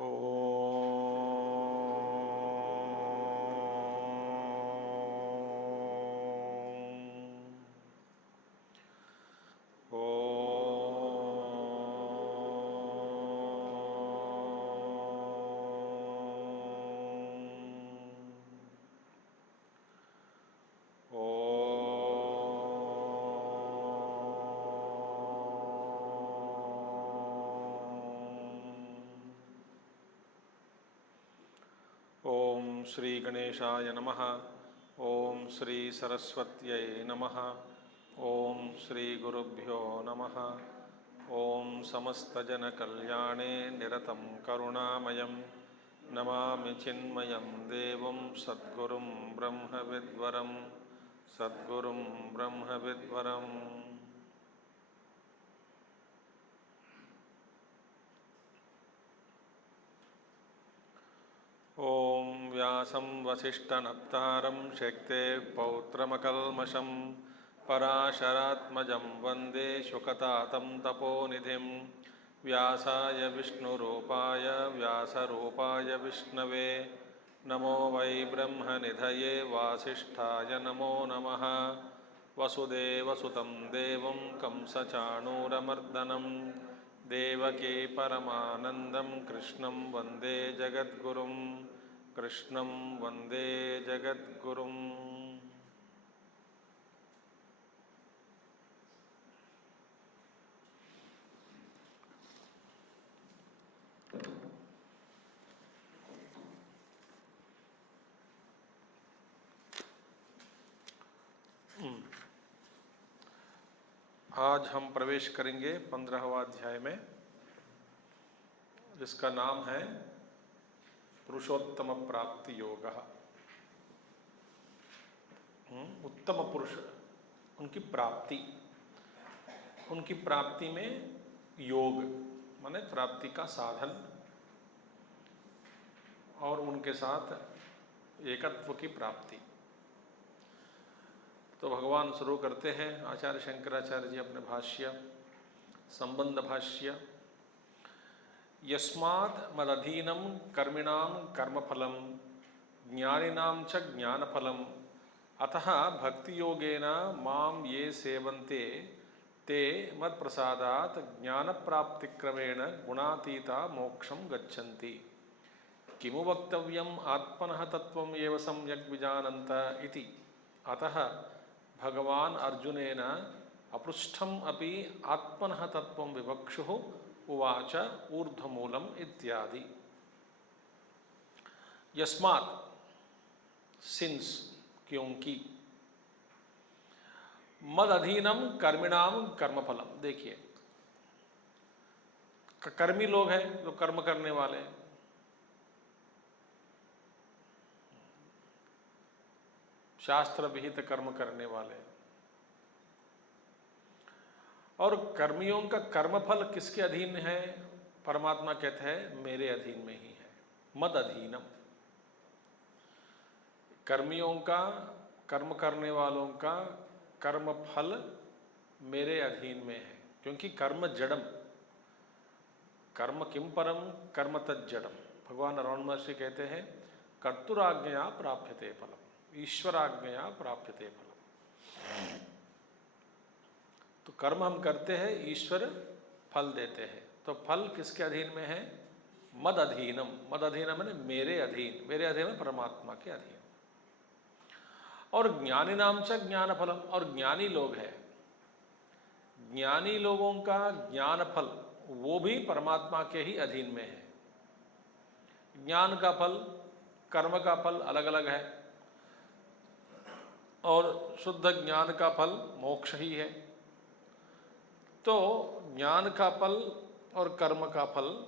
ओम श्री गणेशाय नमः। ओम श्री सरस्वत्यै नमः। ओम श्री गुरुभ्यो नमः। ओम समस्तजनकल्याणे निरतं करुणामयं नमामि चिन्मयं देवं सद्गुरुं ब्रह्मविद्वरं सद्गुरुं ब्रह्मविद्वरम्। ओम व्यासं वसिष्ठनप्तारं शक्तेः पौत्रमकल्मषं पराशरात्मजं वन्दे शुकतातं तपोनिधिं। व्यासाय विष्णुरूपाय व्यासरूपाय विष्णवे नमो वै ब्रह्मनिधये वासिष्ठाय नमो नमः। वसुदेवसुतं देवं कंसचाणूरमर्दनं देवकी परमानन्दं कृष्णं वन्दे जगद्गुरुं कृष्णं वन्दे जगद्गुरुम्। आज हम प्रवेश करेंगे 15वां अध्याय में, जिसका नाम है पुरुषोत्तम प्राप्ति योग। उत्तम पुरुष, उनकी प्राप्ति में योग माने प्राप्ति का साधन और उनके साथ एकत्व की प्राप्ति। तो भगवान शुरू करते हैं, आचार्य शंकराचार्य जी अपने भाष्य संबंध भाष्य, यस्मात् मदधीनं कर्मिणां कर्मफलं ज्ञानिनां च ज्ञानफलं अतः भक्ति योगेन मां ये सेवन्ते ते मत्प्रसादात् ज्ञानप्राप्तिक्रमेण गुणातीता मोक्षं गच्छन्ति। किमु वक्तव्यम् आत्मनः तत्त्वम् एव सम्यक् विजानन्त इति। अतः भगवान् अर्जुनेन अपृष्ठम् अपि आत्मनः तत्त्वं विवक्षुः उवाच ऊर्ध्वमूलम् इत्यादि। यस्मात् सिंस क्योंकि, मद अधीनम कर्मिणाम कर्मफलम। देखिए, कर्मी लोग हैं जो कर्म करने वाले हैं, शास्त्र विहित कर्म करने वाले, और कर्मियों का कर्मफल किसके अधीन है? परमात्मा कहते हैं मेरे अधीन में ही है। मद अधीनम, कर्मियों का, कर्म करने वालों का कर्मफल मेरे अधीन में है। क्योंकि कर्म जड़म, कर्म किम परम कर्म तज्जड़म। भगवान रमण महर्षि कहते हैं कर्तुराज्ञया प्राप्यते फलम, ईश्वराज्ञया प्राप्यते फलम। तो कर्म हम करते हैं, ईश्वर फल देते हैं। तो फल किसके अधीन में है? मद अधीनम। मद अधीनम है मेरे अधीन, मेरे अधीन में परमात्मा के अधीन। और ज्ञानी नाम च ज्ञान फलम, और ज्ञानी लोग हैं, ज्ञानी लोगों का ज्ञान फल वो भी परमात्मा के ही अधीन में है। ज्ञान का फल, कर्म का फल अलग अलग है, और शुद्ध ज्ञान का फल मोक्ष ही है। तो ज्ञान का फल और कर्म का फल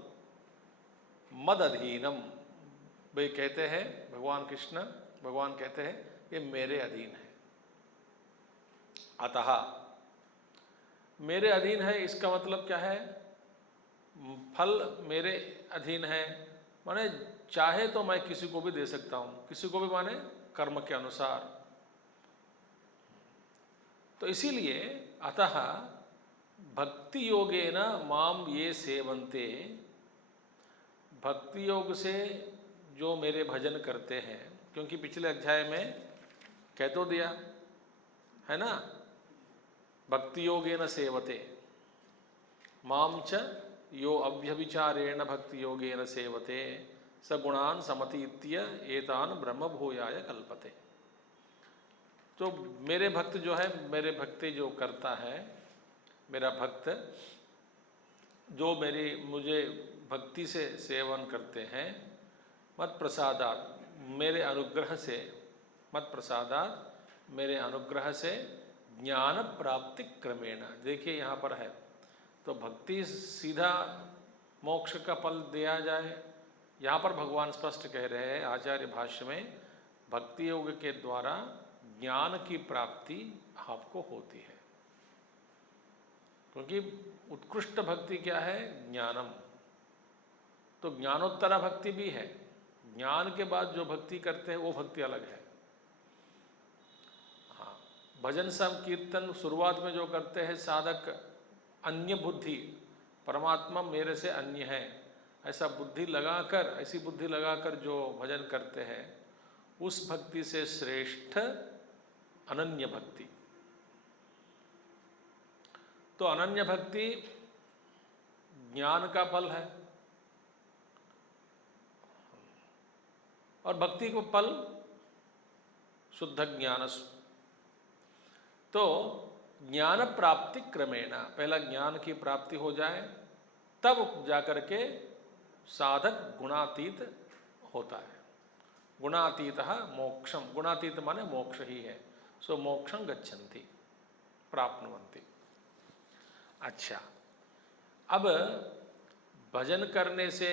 मद अधीनम, वे कहते हैं भगवान कृष्ण, भगवान कहते हैं ये मेरे अधीन है। अतः मेरे अधीन है, इसका मतलब क्या है? फल मेरे अधीन है माने चाहे तो मैं किसी को भी दे सकता हूँ, किसी को भी माने कर्म के अनुसार। तो इसीलिए अतः भक्ति योगेन माम ये सेवन्ते, भक्ति योग से जो मेरे भजन करते हैं, क्योंकि पिछले अध्याय में कह तो दिया है ना, भक्ति योगेन सेवते माम च यो अव्यभिचारेण भक्ति योगेन सेवते स गुणान समतीत्य एतान ब्रह्म भूयाय कल्पते। तो मेरे भक्त जो है, मेरे भक्ति जो करता है, मेरा भक्त जो मुझे भक्ति से सेवन करते हैं, मत प्रसादात मेरे अनुग्रह से, मत प्रसादात मेरे अनुग्रह से ज्ञान प्राप्ति क्रमेण। देखिए यहाँ पर है, तो भक्ति सीधा मोक्ष का फल दिया जाए, यहाँ पर भगवान स्पष्ट कह रहे हैं आचार्य भाष्य में, भक्ति योग के द्वारा ज्ञान की प्राप्ति आपको होती है। क्योंकि उत्कृष्ट भक्ति क्या है? ज्ञानम। तो ज्ञानोत्तरा भक्ति भी है, ज्ञान के बाद जो भक्ति करते हैं वो भक्ति अलग है। हाँ, भजन संकीर्तन शुरुआत में जो करते हैं साधक, अन्य बुद्धि, परमात्मा मेरे से अन्य है, ऐसा बुद्धि लगाकर, ऐसी बुद्धि लगाकर जो भजन करते हैं, उस भक्ति से श्रेष्ठ अनन्य भक्ति। तो अनन्य भक्ति ज्ञान का फल है, और भक्ति को फल शुद्ध ज्ञान। तो ज्ञान प्राप्ति क्रमेण, पहला ज्ञान की प्राप्ति हो जाए, तब जाकर के साधक गुणातीत होता है। गुणातीत मोक्षम, गुणातीत माने मोक्ष ही है। सो मोक्षं गच्छन्ति, प्राप्नुवन्ति। अच्छा, अब भजन करने से,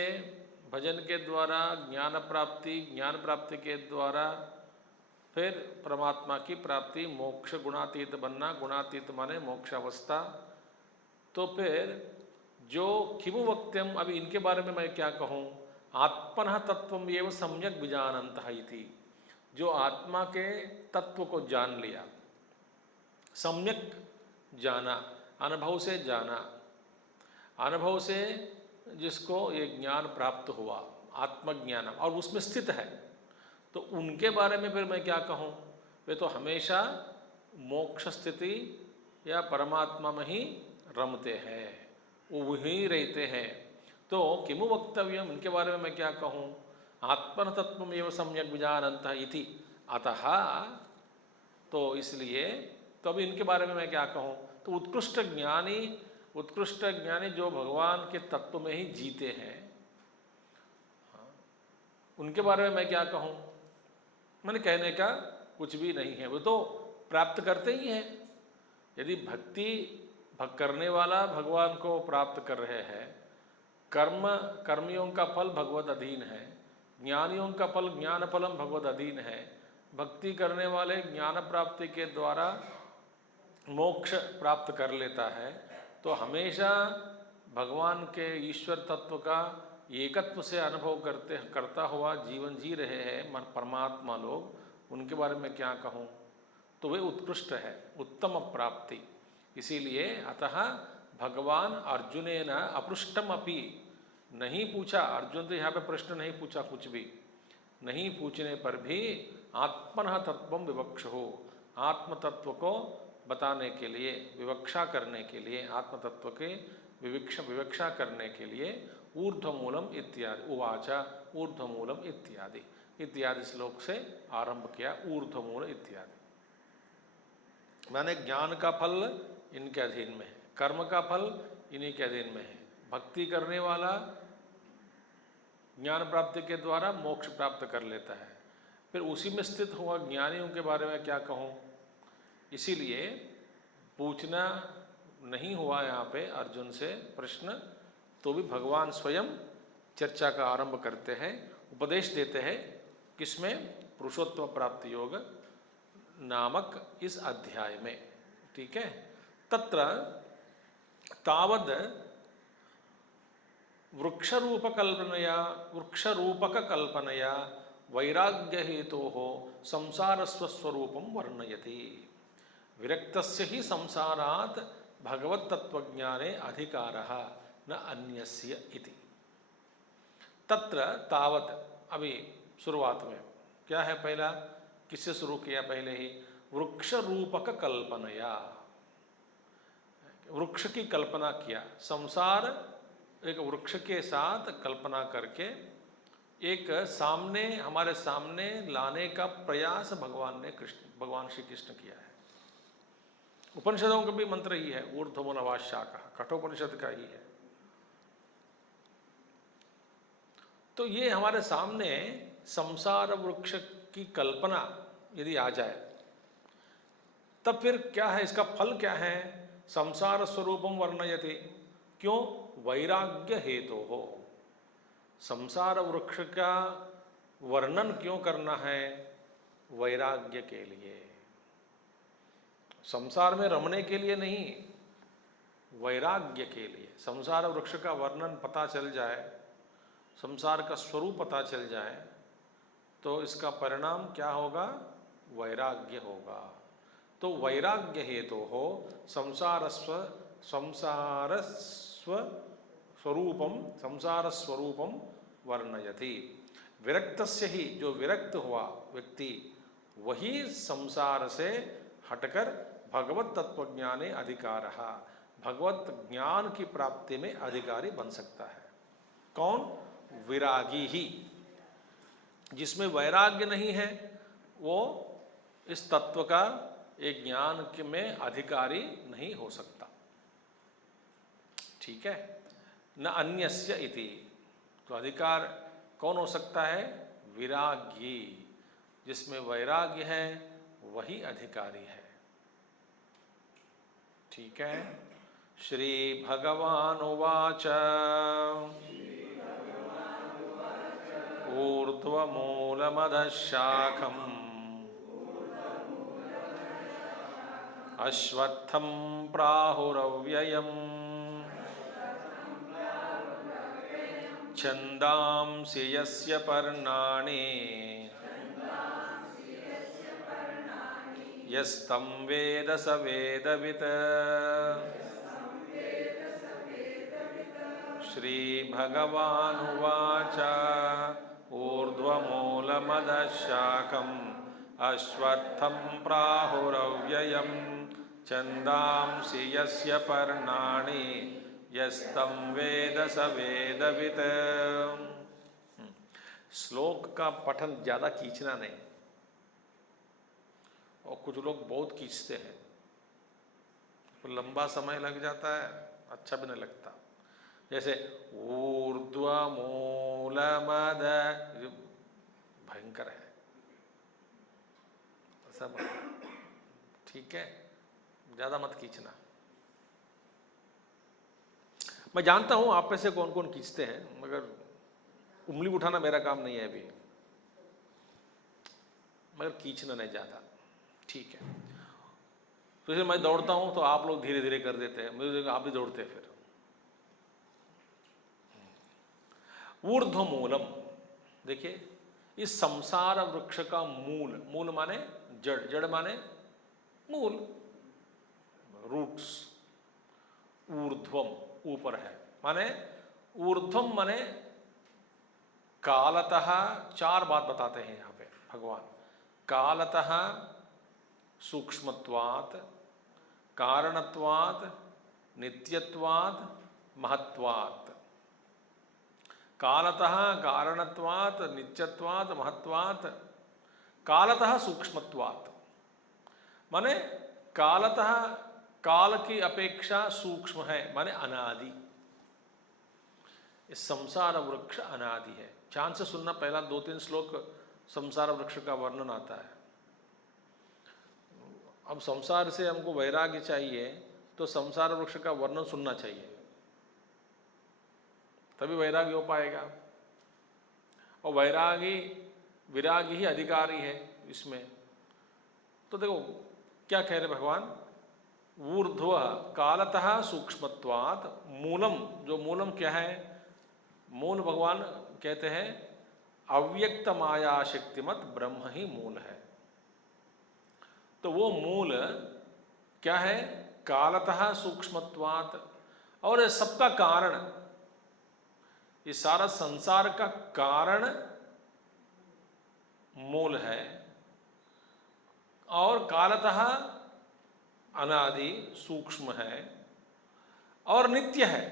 भजन के द्वारा ज्ञान प्राप्ति, ज्ञान प्राप्ति के द्वारा फिर परमात्मा की प्राप्ति, मोक्ष, गुणातीत बनना, गुणातीत माने मोक्ष अवस्था। तो फिर जो किमु वक्त्यम, अभी इनके बारे में मैं क्या कहूँ, आत्मनः तत्वम एव सम्यक विजानन्तः इति, जो आत्मा के तत्व को जान लिया, सम्यक जाना, अनुभव से जाना, अनुभव से जिसको ये ज्ञान प्राप्त हुआ, आत्मज्ञान, और उसमें स्थित है, तो उनके बारे में फिर मैं क्या कहूँ? वे तो हमेशा मोक्ष स्थिति या परमात्मा में ही रमते हैं, वो वहीं रहते हैं। तो किमु वक्तव्यम, इनके बारे में मैं क्या कहूँ? आत्मन तत्वम एव सम्यक विजानन्तः इति, अतः, तो इसलिए, तो अभी इनके बारे में मैं क्या कहूँ? तो उत्कृष्ट ज्ञानी जो भगवान के तत्व में ही जीते हैं, उनके बारे में मैं क्या कहूँ? मैंने कहने का कुछ भी नहीं है, वो तो प्राप्त करते ही हैं। यदि भक्ति करने वाला भगवान को प्राप्त कर रहे हैं, कर्मियों का फल भगवत अधीन है, ज्ञानियों का फल ज्ञान फलम भगवत अधीन है, भक्ति करने वाले ज्ञान प्राप्ति के द्वारा मोक्ष प्राप्त कर लेता है, तो हमेशा भगवान के ईश्वर तत्व का एकत्व से अनुभव करता हुआ जीवन जी रहे हैं परमात्मा लोग, उनके बारे में क्या कहूँ? तो वे उत्कृष्ट है, उत्तम प्राप्ति। इसीलिए अतः भगवान अर्जुनेन अपृष्टम अपि, नहीं पूछा, अर्जुन तो यहाँ पे प्रश्न नहीं पूछा, कुछ भी नहीं पूछने पर भी आत्मनः तत्वम विवक्ष हो, आत्म तत्व को बताने के लिए, विवक्षा करने के लिए, आत्म तत्व के विवक्षा करने के लिए ऊर्ध्वमूलम इत्यादि, उवाचा ऊर्ध्वमूलम इत्यादि इत्यादि श्लोक से आरंभ किया, ऊर्ध्वमूल इत्यादि। माने ज्ञान का फल इनके अधीन में है, कर्म का फल इन्हीं के अधीन में है। भक्ति करने वाला ज्ञान प्राप्ति के द्वारा मोक्ष प्राप्त कर लेता है, फिर उसी में स्थित हुआ ज्ञानियों के बारे में क्या कहूँ? इसीलिए पूछना नहीं हुआ यहाँ पे अर्जुन से प्रश्न, तो भी भगवान स्वयं चर्चा का आरंभ करते हैं, उपदेश देते हैं, किसमें? पुरुषोत्तम प्राप्ति योग नामक इस अध्याय में। ठीक है, तत्र तावद वृक्षरूपक कल्पनया वैराग्य हेतोः संसार स्वस्वरूपं वर्णयति, विरक्तस्य ही संसारात् भगवत तत्वज्ञाने अधिकारः न अन्यस्य इति। तत्र तावत, अभी शुरुआत में क्या है, पहला किससे शुरू किया, पहले ही वृक्ष रूपक कल्पनया, वृक्ष की कल्पना किया, संसार एक वृक्ष के साथ कल्पना करके एक सामने, हमारे सामने लाने का प्रयास भगवान श्री कृष्ण किया है। उपनिषदों का भी मंत्र ही है, ऊर्ध्वमूलवाद शाखा, कठोपनिषद का ही है। तो ये हमारे सामने संसार वृक्ष की कल्पना यदि आ जाए, तब फिर क्या है, इसका फल क्या है, संसार स्वरूपम वर्णयति, क्यों, वैराग्य हेतु हो, संसार वृक्ष का वर्णन क्यों करना है, वैराग्य के लिए, संसार में रमने के लिए नहीं, वैराग्य के लिए। संसार वृक्ष का वर्णन पता चल जाए, संसार का स्वरूप पता चल जाए, तो इसका परिणाम क्या होगा, वैराग्य होगा। तो वैराग्य हेतु हो संसार स्वरूपम वर्णयति, विरक्तस्य ही, जो विरक्त हुआ व्यक्ति वही संसार से हटकर भगवत तत्वज्ञाने अधिकारः, भगवत ज्ञान की प्राप्ति में अधिकारी बन सकता है। कौन, विरागी ही। जिसमें वैराग्य नहीं है वो इस तत्व का एक ज्ञान में अधिकारी नहीं हो सकता। ठीक है, न अन्यस्य इति, तो अधिकार कौन हो सकता है, विरागी, जिसमें वैराग्य है वही अधिकारी है। ठीक है, श्री भगवान उवाच ऊर्ध्वमूलमधः शाखम् अश्वत्थं प्राहुरव्ययम् छन्दांसि यस्य पर्णानि यस्तं वेद स वेदवित्। श्रीभगवानुवाच ऊर्ध्वमूलमधः शाखम् अश्वत्थं प्राहुरव्ययम् छन्दांसि यस्य पर्णानि यस्तं वेद स वेदवित्। श्लोक का पठन ज़्यादा खींचना नहीं, और कुछ लोग बहुत खींचते हैं तो लंबा समय लग जाता है, अच्छा भी नहीं लगता। जैसे ऊर्ध्वमूलमद, भयंकर है सब। ठीक है, ज़्यादा मत खींचना। मैं जानता हूं आप में से कौन कौन खींचते हैं, मगर उंगली उठाना मेरा काम नहीं है अभी, मगर खींचना नहीं ज़्यादा। ठीक है, तो जैसे मैं दौड़ता हूं तो आप लोग धीरे धीरे कर देते हैं, मुझे आप भी दौड़ते हैं। फिर ऊर्ध्वमूलम, देखिए इस संसार वृक्ष का मूल, मूल माने जड़, जड़ माने मूल, रूट्स। ऊर्ध्वम ऊपर है, माने ऊर्ध्वम माने कालतः, चार बात बताते हैं यहां पे भगवान। कालतः, सूक्ष्मत्वात्, कारणत्वात्, नित्यत्वात्, महत्वात्। कालतः, कारणत्वात्, नित्यत्वात्, महत्वात्। कालतः सूक्ष्मत्वात् माने कालतः, काल की अपेक्षा सूक्ष्म है, माने अनादि। इस संसार वृक्ष अनादि है। ध्यान से सुनना, पहला 2-3 श्लोक संसार वृक्ष का वर्णन आता है। अब संसार से हमको वैराग्य चाहिए तो संसार वृक्ष का वर्णन सुनना चाहिए, तभी वैराग्य हो पाएगा। और वैरागी, विरागी ही अधिकारी है इसमें। तो देखो क्या कह रहे भगवान, ऊर्ध्व कालतः सूक्ष्मत्वात् मूलम, जो मूलम क्या है, मूल भगवान कहते हैं अव्यक्त माया शक्तिमत ब्रह्म ही मूल है। तो वो मूल क्या है, कालतः सूक्ष्मत्वात्, और सबका कारण, ये सारा संसार का कारण मूल है और कालतः अनादि सूक्ष्म है और नित्य है।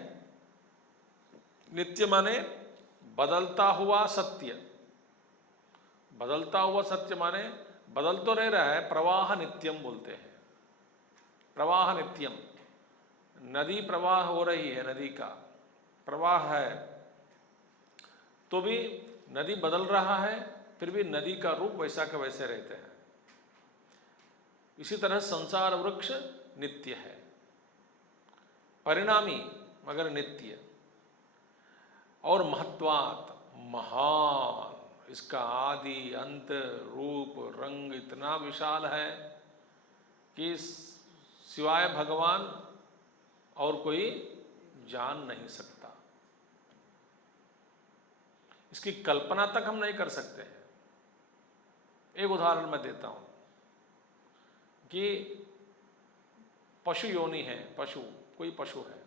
नित्य माने बदलता हुआ सत्य। बदलता हुआ सत्य माने बदल तो नहीं रहा है, प्रवाह नित्यम बोलते हैं। प्रवाह नित्यम, नदी प्रवाह हो रही है, नदी का प्रवाह है, तो भी नदी बदल रहा है, फिर भी नदी का रूप वैसा का वैसे रहते हैं। इसी तरह संसार वृक्ष नित्य है, परिणामी मगर नित्य और महत्वात महान। इसका आदि अंत रूप रंग इतना विशाल है कि सिवाय भगवान और कोई जान नहीं सकता। इसकी कल्पना तक हम नहीं कर सकते हैं। एक उदाहरण मैं देता हूं कि पशु योनि है, पशु, कोई पशु है,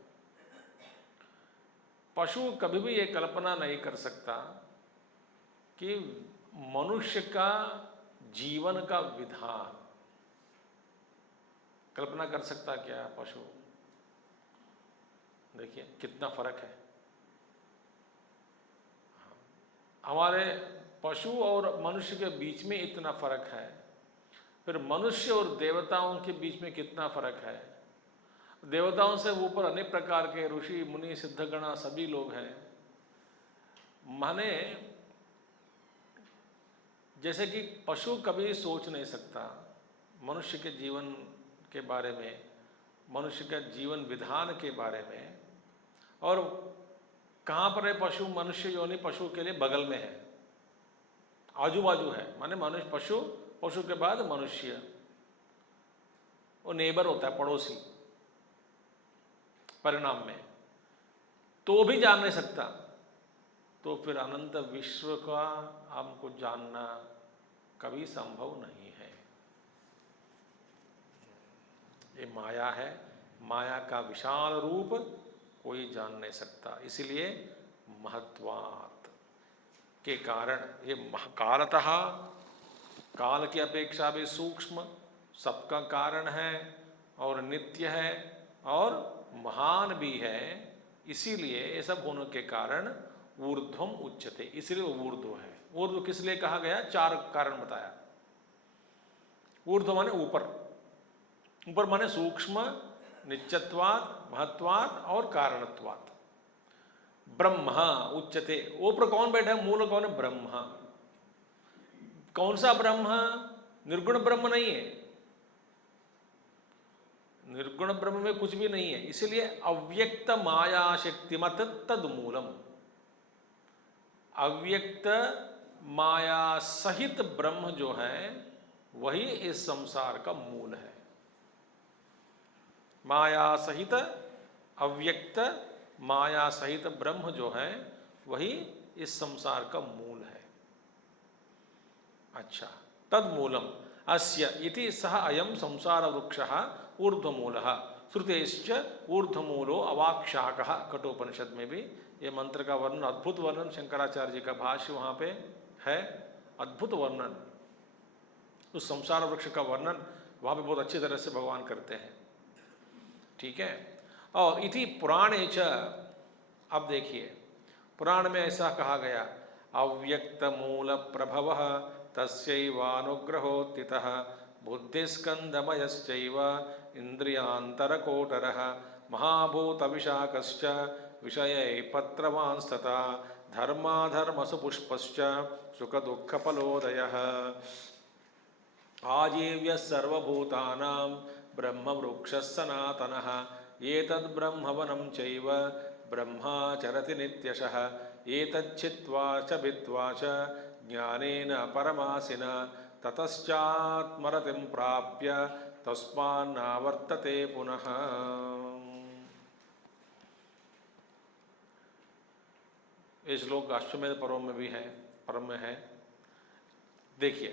पशु कभी भी ये कल्पना नहीं कर सकता कि मनुष्य का जीवन का विधान, कल्पना कर सकता क्या पशु? देखिए कितना फर्क है। हमारे पशु और मनुष्य के बीच में इतना फर्क है, फिर मनुष्य और देवताओं के बीच में कितना फर्क है। देवताओं से ऊपर अनेक प्रकार के ऋषि मुनि सिद्धगणा सभी लोग हैं। माने जैसे कि पशु कभी सोच नहीं सकता मनुष्य के जीवन के बारे में, मनुष्य का जीवन विधान के बारे में। और कहाँ पर है पशु? मनुष्य योनि पशु के लिए बगल में है, आजू बाजू है। माने मनुष्य पशु, पशु के बाद मनुष्य, वो नेबर होता है, पड़ोसी परिणाम में, तो भी जान नहीं सकता। तो फिर अनंत विश्व का हमको जानना कभी संभव नहीं है। ये माया है, माया का विशाल रूप कोई जान नहीं सकता। इसलिए महत्वात् के कारण ये कालतः, काल की अपेक्षा भी सूक्ष्म, सबका कारण है और नित्य है और महान भी है। इसीलिए ये सब होने के कारण ऊर्ध्वम उच्यते, इसलिए वो ऊर्ध्व है। ऊर्ध्व किस लिए कहा गया? चार कारण बताया। ऊर्ध्व माने ऊपर, ऊपर माने सूक्ष्म, नित्यत्वात्, महत्वात् और कारणत्वात्। ब्रह्म उच्यते, ऊपर कौन बैठा है? मूल कौन है? ब्रह्म। कौन सा ब्रह्म? निर्गुण ब्रह्म नहीं है, निर्गुण ब्रह्म में कुछ भी नहीं है। इसलिए अव्यक्त माया शक्तिमत तद मूलम, अव्यक्त माया सहित ब्रह्म जो है वही इस संसार का मूल है। माया सहित, अव्यक्त माया सहित ब्रह्म जो है वही इस संसार का मूल है। अच्छा, तद मूलम अस्य इति सह अयम संसार वृक्षः ऊर्ध्वमूलः श्रुतेश्च ऊर्ध्वमूलो अवाक्षाकः। कठोपनिषद में भी ये मंत्र का वर्णन, अद्भुत वर्णन, शंकराचार्य जी का भाष्य वहाँ पे है, अद्भुत वर्णन। उस संसार वृक्ष का वर्णन वहाँ पे बहुत अच्छी तरह से भगवान करते हैं। ठीक है। और इति पुराणे च, अब देखिए पुराण में ऐसा कहा गया, अव्यक्त मूल प्रभव तस्यैवानुग्रहोत्थितः बुद्धिस्कंदमयश्चैव इंद्रियांतरकोटरः महाभूतविशाकश्च विषयैः धर्माधर्मसुपुष्पश्च सुखदुःखफलोदयः आजीव्यः सर्वभूतानां ब्रह्मवृक्षः सनातनः एतद्ब्रह्मवनं चैव ब्रह्माचरति नित्यशः एतच्छित्वा च भित्त्वा च ज्ञानेन परमासिना ततश्चात्मरतिं प्राप्य तस्मान्नावर्तते पुनः। ये श्लोक अश्वमेध पर्व में भी है, पर्व में है। देखिए,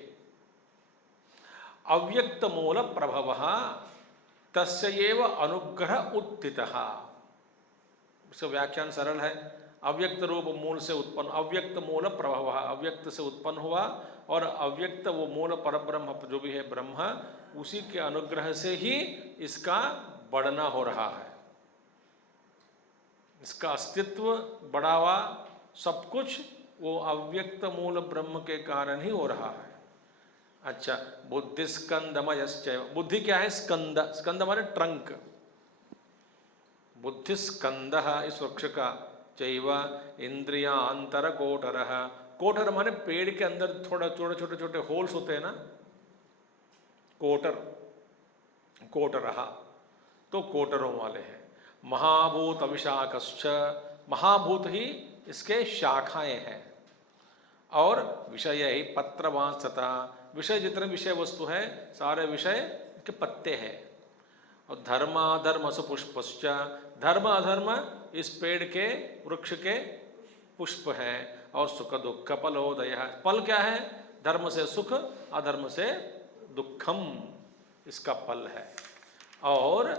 अव्यक्त मूल प्रभव तस्यैव अनुग्रह उत्थितः। इसका व्याख्यान सरल है, अव्यक्त रूप मूल से उत्पन्न, अव्यक्त मूल प्रभव, अव्यक्त से उत्पन्न हुआ और अव्यक्त वो मूल परब्रह्म जो भी है ब्रह्म, उसी के अनुग्रह से ही इसका बढ़ना हो रहा है, इसका अस्तित्व बढ़ावा सब कुछ वो अव्यक्त मूल ब्रह्म के कारण ही हो रहा है। अच्छा, बुद्धि स्कंदमयश्चैव, बुद्धि क्या है? स्कंद, स्कंद माने ट्रंक, बुद्धि स्कंद इस वृक्ष का, चैव इंद्रियांतर कोटर, कोटर माने पेड़ के अंदर थोड़ा छोटे छोटे छोटे होल्स होते हैं ना, कोटर, कोटर, तो कोटरों वाले हैं। महाभूत अविशाखश्च, महाभूत ही इसके शाखाएं हैं, और विषय ही पत्रवांसता, विषय जितने विषय वस्तु है सारे विषय के पत्ते हैं। और धर्माधर्म सुपुष्पश्च, धर्म अधर्म इस पेड़ के वृक्ष के पुष्प हैं। और सुख दुख फलोदय, फल क्या है? धर्म से सुख, अधर्म से दुखम इसका फल है। और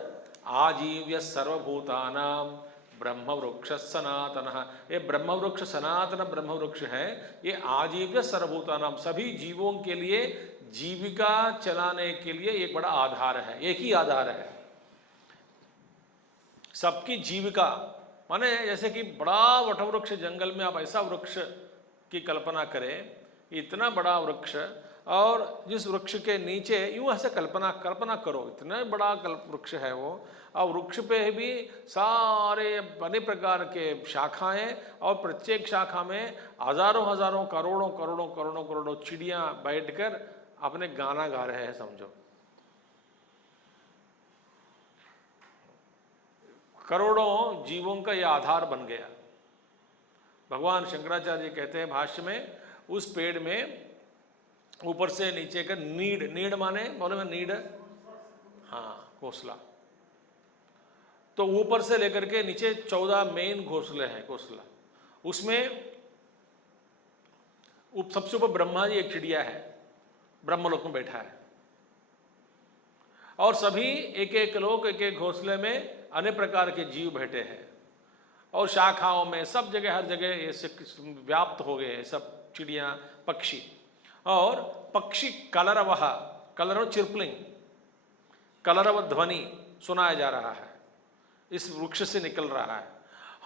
आजीव्य सर्वभूतानाम ब्रह्म वृक्ष सनातन, ये ब्रह्म वृक्ष सनातन ब्रह्म वृक्ष है, ये आजीव्य सर्वभूतानाम सभी जीवों के लिए जीविका चलाने के लिए एक बड़ा आधार है, एक ही आधार है सबकी जीविका। माने जैसे कि बड़ा वटवृक्ष जंगल में, आप ऐसा वृक्ष की कल्पना करें, इतना बड़ा वृक्ष, और जिस वृक्ष के नीचे यूँ ऐसे कल्पना करो, इतना बड़ा वृक्ष है वो, और वृक्ष पे भी सारे अनेक प्रकार के शाखाएं, और प्रत्येक शाखा में हजारों हजारों करोड़ों करोड़ों करोड़ों करोड़ों चिड़ियाँ बैठकर अपने गाना गा रहे हैं, समझो। करोड़ों जीवों का यह आधार बन गया। भगवान शंकराचार्य जी कहते हैं भाष्य में, उस पेड़ में ऊपर से नीचे का नीड, नीड माने बोले में नीड, हाँ घोंसला, तो ऊपर से लेकर के नीचे 14 मेन घोंसले हैं, घोंसला। उसमें सबसे ऊपर ब्रह्मा जी एक चिड़िया है, ब्रह्मलोक में बैठा है, और सभी एक एक लोग एक एक घोंसले में अनेक प्रकार के जीव बैठे हैं, और शाखाओं में सब जगह हर जगह ये व्याप्त हो गए सब चिड़िया पक्षी। और पक्षी कलरव, कलरव चिरपलिंग, कलरव ध्वनि सुनाया जा रहा है, इस वृक्ष से निकल रहा है।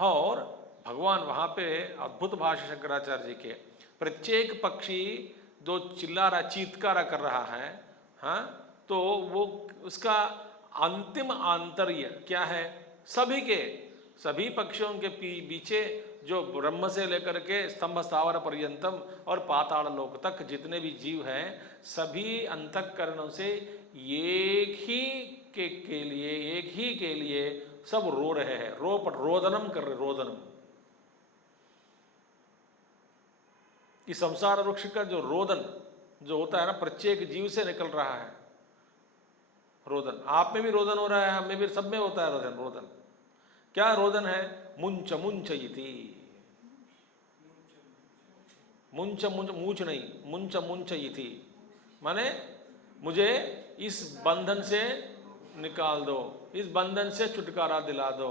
और भगवान वहाँ पे अद्भुत भाष्य शंकराचार्य जी के, प्रत्येक पक्षी जो चिल्ला रहा, चीत्कार कर रहा है, हाँ, तो वो उसका अंतिम आंतर्य क्या है? सभी पक्षियों के पीछे जो ब्रह्म से लेकर के स्तंभ स्थावर पर्यंतम और पाताल लोक तक जितने भी जीव हैं, सभी अंतःकरणों से एक ही के लिए सब रो रहे हैं, रोदनम कर रहे, रोदनम। इस संसार वृक्ष का जो रोदन जो होता है ना, प्रत्येक जीव से निकल रहा है रोदन। आप में भी रोदन हो रहा है, हम में भी, सब में होता है रोदन। क्या रोदन है? मुंच मुंच इति, मुंच मुंच, मूच नहीं, मुंच मुंच इति माने मुझे इस बंधन से निकाल दो, इस बंधन से छुटकारा दिला दो।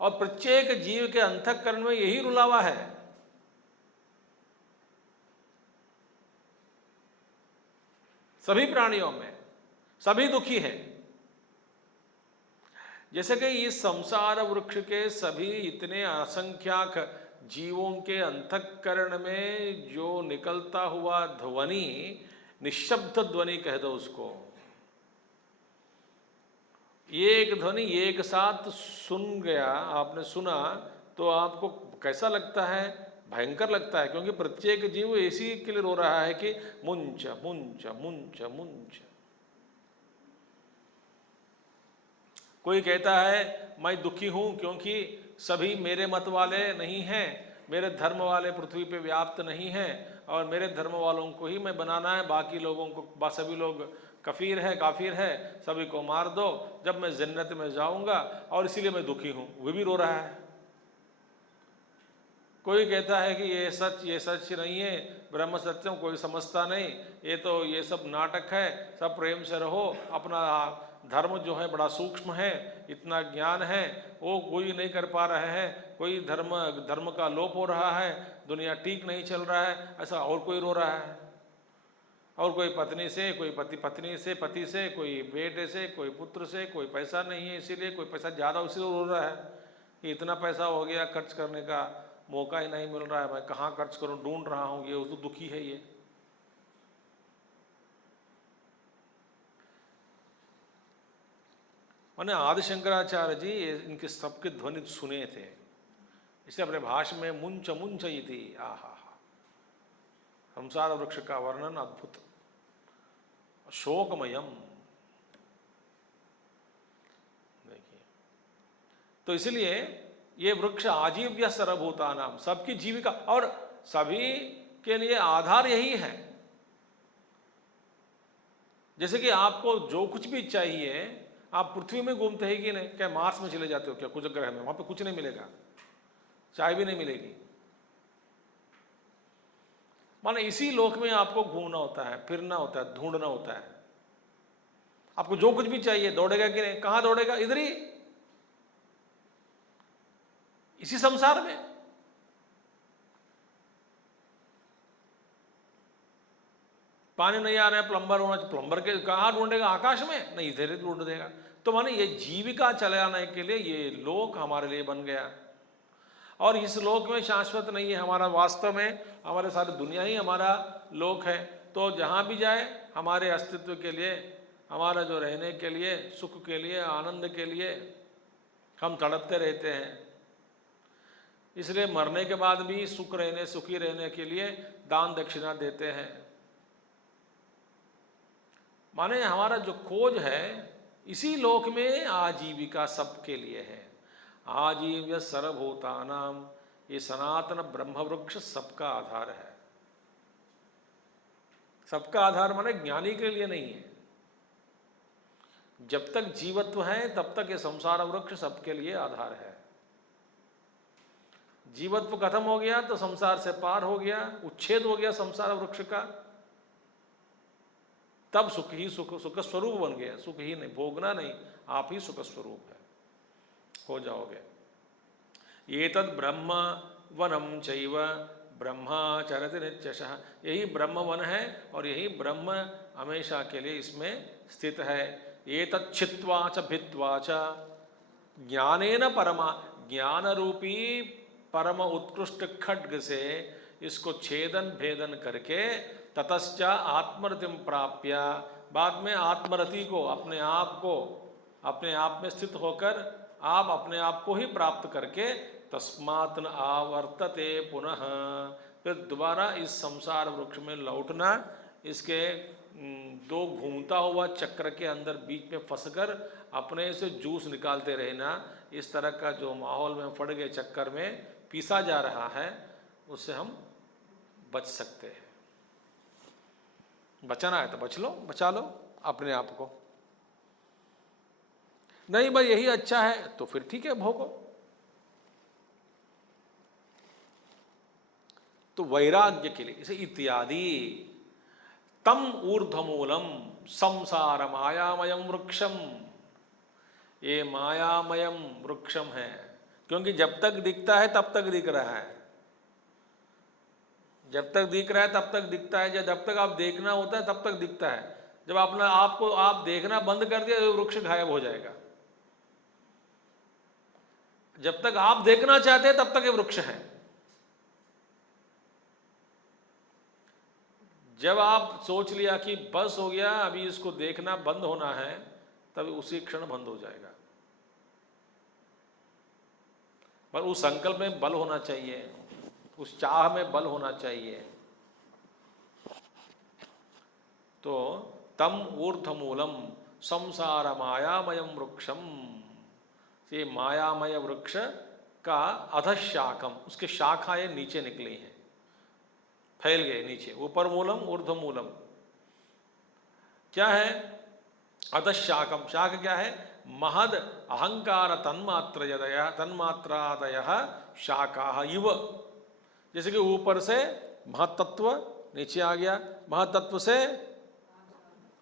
और प्रत्येक जीव के अंतःकरण में यही रुलावा है। सभी प्राणियों में सभी दुखी हैं। जैसे कि इस संसार वृक्ष के सभी इतने असंख्याक जीवों के अंतःकरण में जो निकलता हुआ ध्वनि, निशब्द ध्वनि कह दो उसको, एक ध्वनि एक साथ सुन गया, आपने सुना तो आपको कैसा लगता है? भयंकर लगता है, क्योंकि प्रत्येक जीव इसी के लिए रो रहा है कि मुंच मुंच मुंच मुंच। कोई कहता है मैं दुखी हूं क्योंकि सभी मेरे मत वाले नहीं हैं, मेरे धर्म वाले पृथ्वी पे व्याप्त नहीं हैं, और मेरे धर्म वालों को ही मैं बनाना है, बाकी लोगों को, सभी लोग काफिर है, सभी को मार दो, जब मैं जन्नत में जाऊंगा, और इसीलिए मैं दुखी हूं। वो भी रो रहा है। कोई कहता है कि ये सच नहीं है, ब्रह्म सत्यम कोई समझता नहीं, ये सब नाटक है, सब प्रेम से रहो, अपना धर्म जो है बड़ा सूक्ष्म है, इतना ज्ञान है, वो कोई नहीं कर पा रहे हैं, कोई धर्म का लोप हो रहा है, दुनिया ठीक नहीं चल रहा है, ऐसा और कोई रो रहा है, और कोई पत्नी से, कोई पत्नी से, पति से, कोई बेटे से, कोई पुत्र से, कोई पैसा नहीं है इसीलिए, कोई पैसा ज़्यादा इसीलिए रो रहा है कि इतना पैसा हो गया, खर्च करने का मौका ही नहीं मिल रहा है, मैं कहाँ खर्च करूँ, ढूंढ रहा हूँ, ये उसको दुखी है ये। मैंने आदि शंकराचार्य जी इनके सबके ध्वनि सुने थे, इसलिए अपने भाष्य में मुंच मुंच इति, आहा, संसार वृक्ष का वर्णन अद्भुत, शोकमयम। देखिए, तो इसलिए ये वृक्ष आजीव्य सर्वभूतानाम, सबकी जीविका और सभी के लिए आधार यही है। जैसे कि आपको जो कुछ भी चाहिए, आप पृथ्वी में घूमते हैं कि नहीं, क्या मार्स में चले जाते हो क्या, कुछ ग्रह में, वहां पे कुछ नहीं मिलेगा, चाय भी नहीं मिलेगी। माने इसी लोक में आपको घूमना होता है, फिरना होता है, ढूंढना होता है। आपको जो कुछ भी चाहिए, दौड़ेगा कि नहीं, कहां दौड़ेगा, इधर ही, इसी संसार में। पानी नहीं आ रहा है, प्लम्बर होना चाहिए, प्लम्बर के कहां ढूंढेगा, आकाश में नहीं, इधर ही ढूंढ देगा। तो माने ये जीविका चलाने के लिए ये लोक हमारे लिए बन गया, और इस लोक में शाश्वत नहीं है, हमारा वास्तव में हमारे सारी दुनिया ही हमारा लोक है। तो जहाँ भी जाए हमारे अस्तित्व के लिए, हमारा जो रहने के लिए, सुख के लिए, आनंद के लिए हम तड़पते रहते हैं। इसलिए मरने के बाद भी सुखी रहने के लिए दान दक्षिणा देते हैं। माने हमारा जो खोज है इसी लोक में आजीविका सबके लिए है। आजीव्य सर्वभूतानाम, ये सनातन ब्रह्म वृक्ष सबका आधार है। सबका आधार माने ज्ञानी के लिए नहीं है, जब तक जीवत्व है तब तक ये संसार वृक्ष सबके लिए आधार है। जीवत्व खत्म हो गया तो संसार से पार हो गया, उच्छेद हो गया संसार वृक्ष का, तब सुख ही सुख स्वरूप बन गया। सुख ही नहीं, भोगना नहीं, आप ही सुख स्वरूप है, हो जाओगे। ये तद ब्रह्म वनम चैव ब्रह्माचरति नित्यशः, यही ब्रह्म वन है और यही ब्रह्म हमेशा के लिए इसमें स्थित है। ये तच्छित्वा च भित्वा च ज्ञानेन परमा, ज्ञान रूपी परम उत्कृष्ट खड्ग से इसको छेदन भेदन करके ततश्च आत्मरतिम प्राप्य, बाद में आत्मरति को, अपने आप में स्थित होकर आप अपने आप को ही प्राप्त करके तस्मात् न आवर्तते पुनः, फिर दोबारा इस संसार वृक्ष में लौटना, इसके दो घूमता हुआ चक्र के अंदर बीच में फंसकर अपने से जूस निकालते रहना, इस तरह का जो माहौल में फट गए चक्कर में पीसा जा रहा है, उससे हम बच सकते हैं। बचना है तो बच लो, बचा लो अपने आप को। नहीं भाई यही अच्छा है तो फिर ठीक है, भोगो। तो वैराग्य के लिए इसे इत्यादि तम ऊर्ध्वमूलम संसार मायामयम वृक्षम, ये मायामयम वृक्षम है, क्योंकि जब तक दिखता है तब तक दिख रहा है, जब तक दिख रहा है तब तक दिखता है, जब तक आप देखना होता है तब तक दिखता है। जब अपना आपको आप देखना बंद कर दिया तो वृक्ष गायब हो जाएगा। जब तक आप देखना चाहते हैं तब तक ये वृक्ष है। जब आप सोच लिया कि बस हो गया, अभी इसको देखना बंद होना है, तब उसी क्षण बंद हो जाएगा। पर उस संकल्प में बल होना चाहिए, उस चाह में बल होना चाहिए। तो तम ऊर्ध्वमूलम संसार मायामयम वृक्षम, ये मायामय वृक्ष का अधशाखम, उसके शाखाएं नीचे निकली हैं, फैल गए नीचे। ऊपर मूलम ऊर्ध्वमूलम क्या है, अधशाखम। शाख क्या है, महद अहंकार तन्मात्रादय शाखा इव। जैसे कि ऊपर से महतत्व नीचे आ गया, महतत्व से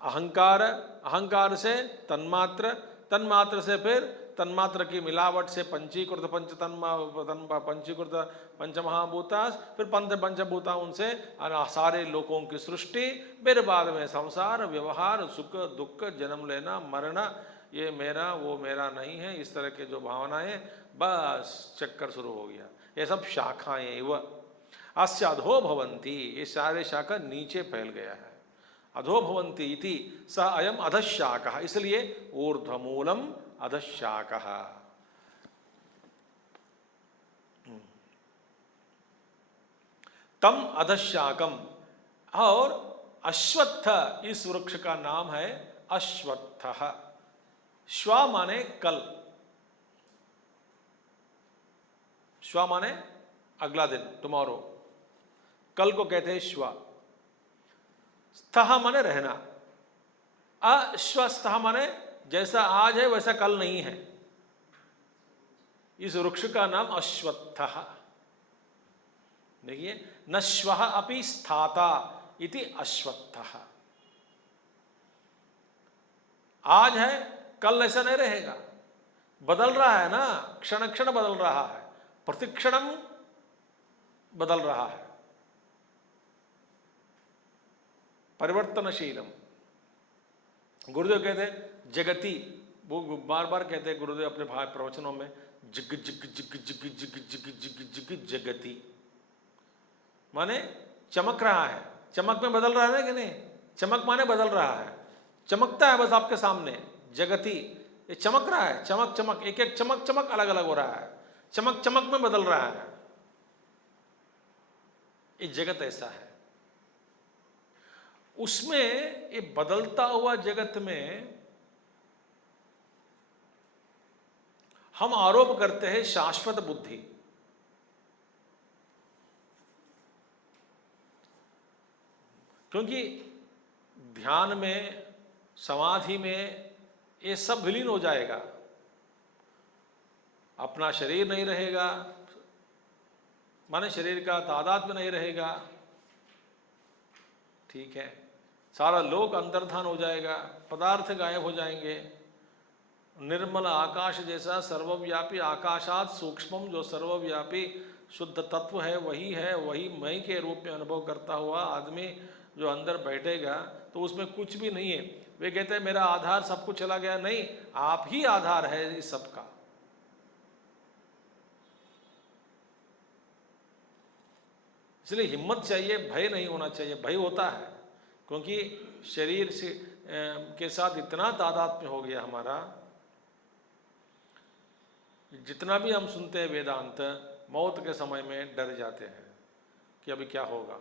अहंकार, अहंकार से तन्मात्र, तन्मात्र से फिर तन्मात्र की मिलावट से पंचीकृत पंचीकृत पंचमहाभूता, फिर पंचभूता, उनसे सारे लोगों की सृष्टि, फिर बाद में संसार, व्यवहार, सुख दुख, जन्म लेना मरना, ये मेरा वो मेरा नहीं है, इस तरह के जो भावनाएं, बस चक्कर शुरू हो गया। ये सब शाखाएं व अस्य अधो भवन्ति, ये सारे शाखा नीचे फैल गया है। अधो भवन्ति इति स अयम अधशाखः, इसलिए ऊर्ध्वमूलम अधशाखः। तम अधशाकम, और अश्वत्थ इस वृक्ष का नाम है अश्वत्थः। श्वा माने कल, श्वा माने अगला दिन, टुमारो, कल को कहते हैं श्वा। स्थः माने रहना, अश्वस्थः माने जैसा आज है वैसा कल नहीं है। इस वृक्ष का नाम अश्वत्थः। देखिए, न श्वः अपि स्थाता इति अश्वत्थः। आज है, कल ऐसा नहीं रहेगा, बदल रहा है ना, क्षण क्षण बदल रहा है, प्रतिक्षणम बदल रहा है, परिवर्तनशीलम। गुरुदेव कहते हैं जगति, वो बार बार कहते हैं गुरुदेव अपने भाव प्रवचनों में, जिग जिग जिग जिग जिग जिग जिग जिग जगति, माने चमक रहा है, चमक में बदल रहा है कि नहीं, चमक माने बदल रहा है, चमकता है बस आपके सामने, जगति, ये चमक रहा है, चमक चमक, एक एक चमक चमक अलग अलग हो रहा है, चमक चमक में बदल रहा है। ये जगत ऐसा है। उसमें, ये बदलता हुआ जगत में हम आरोप करते हैं शाश्वत बुद्धि। क्योंकि ध्यान में, समाधि में ये सब विलीन हो जाएगा, अपना शरीर नहीं रहेगा, माने शरीर का तादात्म्य नहीं रहेगा, ठीक है, सारा लोक अंतर्धान हो जाएगा, पदार्थ गायब हो जाएंगे, निर्मल आकाश जैसा सर्वव्यापी, आकाशात सूक्ष्मम, जो सर्वव्यापी शुद्ध तत्व है वही मैं के रूप में अनुभव करता हुआ आदमी जो अंदर बैठेगा तो उसमें कुछ भी नहीं है। वे कहते हैं मेरा आधार सब कुछ चला गया, नहीं, आप ही आधार है इस सब का। इसलिए हिम्मत चाहिए, भय नहीं होना चाहिए। भय होता है क्योंकि शरीर से के साथ इतना तादात्म्य हो गया हमारा, जितना भी हम सुनते हैं वेदांत, मौत के समय में डर जाते हैं कि अभी क्या होगा।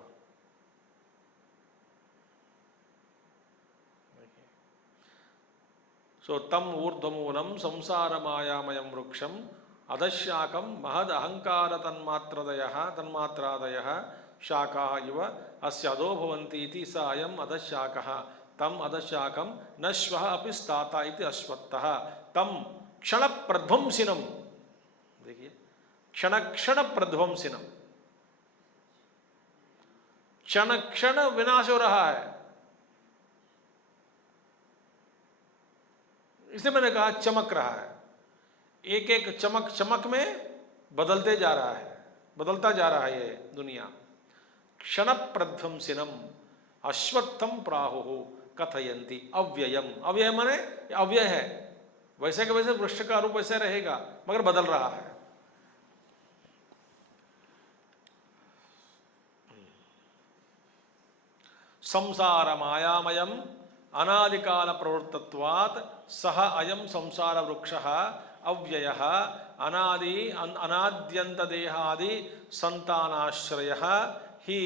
सो तम ऊर्ध्वमूलम संसार मायामयम वृक्षम अधशाकम महद अहंकार तन्मात्रादयः शाखाः इव अस्य अधो भवन्ति इति स अयम् अधशाकः तम अधशाकम न श्वः अपि स्थाता इति अश्वत्थः तम क्षण प्रध्वंसिनम। देखिए, क्षण क्षण प्रध्वंसिनम, क्षण क्षण विनाश हो रहा है। इसलिए मैंने कहा चमक रहा है, एक एक चमक चमक में बदलते जा रहा है, बदलता जा रहा है ये दुनिया। क्षण प्रध्वंसिनम अश्वत्थम प्राहुः कथयन्ति अव्ययम। अव्यय माने अव्यय है, वैसे के वैसे वृक्ष का रूप वैसे रहेगा मगर बदल रहा है। संसार मायामयम अनादिकाल प्रवृत्तत्वात् सह अयम संसार वृक्षः अव्ययः अनाद्यंत देहादि संतानाश्रयः ही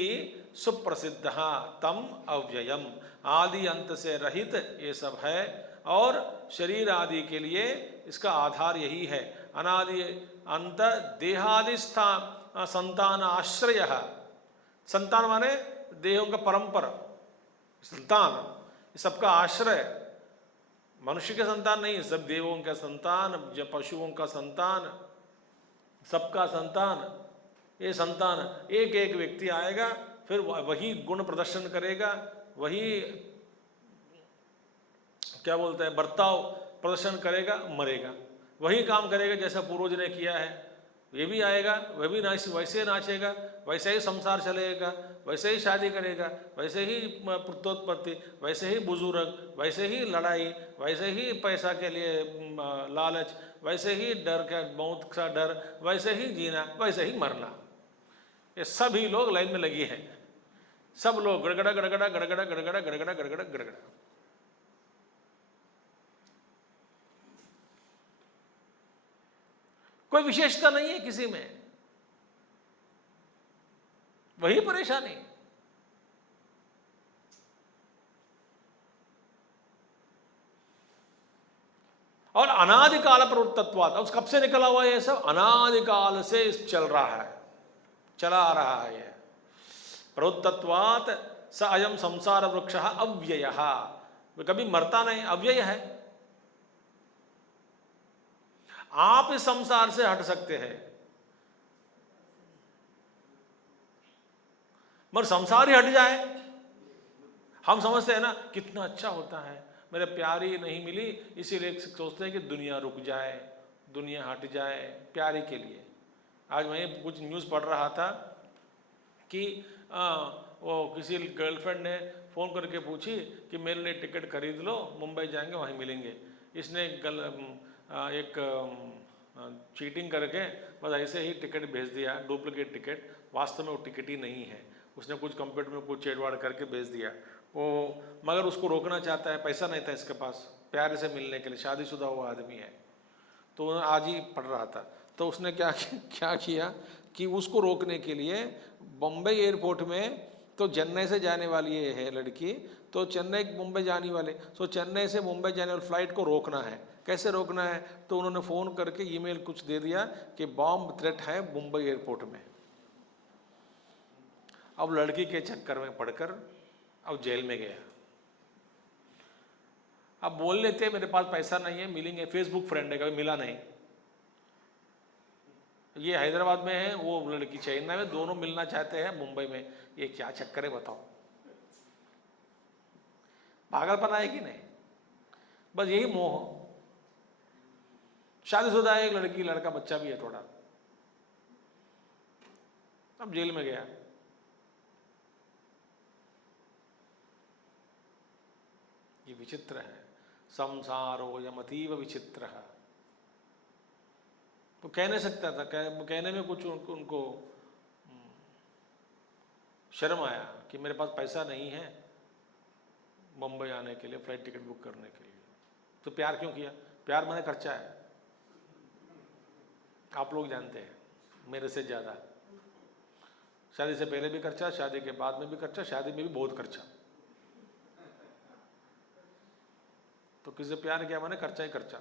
सुप्रसिद्धः तम अव्ययम। आदि अंत से रहित ये सब है और शरीर आदि के लिए इसका आधार यही है। अनादि अंत देहादि संतान आश्रयः, संतान माने देहों का परंपरा, संतान सबका आश्रय, मनुष्य के संतान नहीं, सब देवों का संतान, पशुओं का संतान, सबका संतान। ये संतान एक एक व्यक्ति आएगा, फिर वही गुण प्रदर्शन करेगा, वही क्या बोलते हैं, बर्ताव प्रदर्शन करेगा मरेगा, वही काम करेगा जैसा पूर्वज ने किया है, ये भी आएगा, वह भी वैसे नाचेगा, वैसे ही संसार चलेगा, वैसे ही शादी करेगा, वैसे ही पुत्रोत्पत्ति, वैसे ही बुजुर्ग, वैसे ही लड़ाई, वैसे ही पैसा के लिए लालच, वैसे ही डर का मौत का डर, वैसे ही जीना, वैसे ही मरना। ये सभी लोग लाइन में लगी हैं, सब लोग गड़गड़ा गड़गड़ा गड़गड़ा गड़गड़ा गड़गड़ा गड़गड़ा गड़गड़ा। कोई विशेषता नहीं है किसी में, वही परेशानी। और अनादिकाल प्रवृत्तत्वात्, अब कब से निकला हुआ ये सब? अनादिकाल से चल रहा है, चला आ रहा है। ये प्रवृत्तत्वात् स अयम संसार वृक्षः अव्ययः, कभी मरता नहीं, अव्यय है। आप इस संसार से हट सकते हैं, मगर संसार ही हट जाए, हम समझते हैं ना कितना अच्छा होता है, मेरे प्यारी नहीं मिली इसीलिए सोचते हैं कि दुनिया रुक जाए, दुनिया हट जाए प्यारी के लिए। आज मैं कुछ न्यूज़ पढ़ रहा था कि वो किसी गर्लफ्रेंड ने फ़ोन करके पूछी कि मेरे लिए टिकट खरीद लो, मुंबई जाएंगे वहीं मिलेंगे। इसने एक चीटिंग करके बस ऐसे ही टिकट भेज दिया, डुप्लीकेट टिकट, वास्तव में वो टिकट ही नहीं है, उसने कुछ कंप्यूटर में कुछ छेड़छाड़ करके भेज दिया वो, मगर उसको रोकना चाहता है, पैसा नहीं था इसके पास प्यारे से मिलने के लिए, शादीशुदा हुआ आदमी है। तो आज ही पढ़ रहा था, तो उसने क्या किया कि उसको रोकने के लिए बम्बई एयरपोर्ट में, तो चेन्नई से जाने वाली है लड़की, तो चेन्नई मुंबई जाने वाले, तो चेन्नई से मुंबई जाने वाली फ़्लाइट को रोकना है। कैसे रोकना है? तो उन्होंने फ़ोन करके ईमेल कुछ दे दिया कि बॉम्ब थ्रेट है मुंबई एयरपोर्ट में। अब लड़की के चक्कर में पड़कर अब जेल में गया। अब बोल लेते मेरे पास पैसा नहीं है, मिलेंगे, फेसबुक फ्रेंड है, कभी मिला नहीं। ये हैदराबाद में है, वो लड़की चेन्नई में, दोनों मिलना चाहते हैं मुंबई में। ये क्या चक्कर है बताओ? पागलपना है कि नहीं? बस यही मोह। शादीशुदा है एक लड़की, लड़का बच्चा भी है थोड़ा, अब जेल में गया। ये विचित्र है, संसारो यमतीव विचित्र है। तो कह नहीं सकता था, कहने में कुछ उनको शर्म आया कि मेरे पास पैसा नहीं है मुंबई आने के लिए, फ्लाइट टिकट बुक करने के लिए। तो प्यार क्यों किया? प्यार मैंने खर्चा है, आप लोग जानते हैं मेरे से ज़्यादा। शादी से पहले भी खर्चा, शादी के बाद में भी खर्चा, शादी में भी बहुत खर्चा। तो किसी से प्यार किया मैंने, खर्चा ही खर्चा।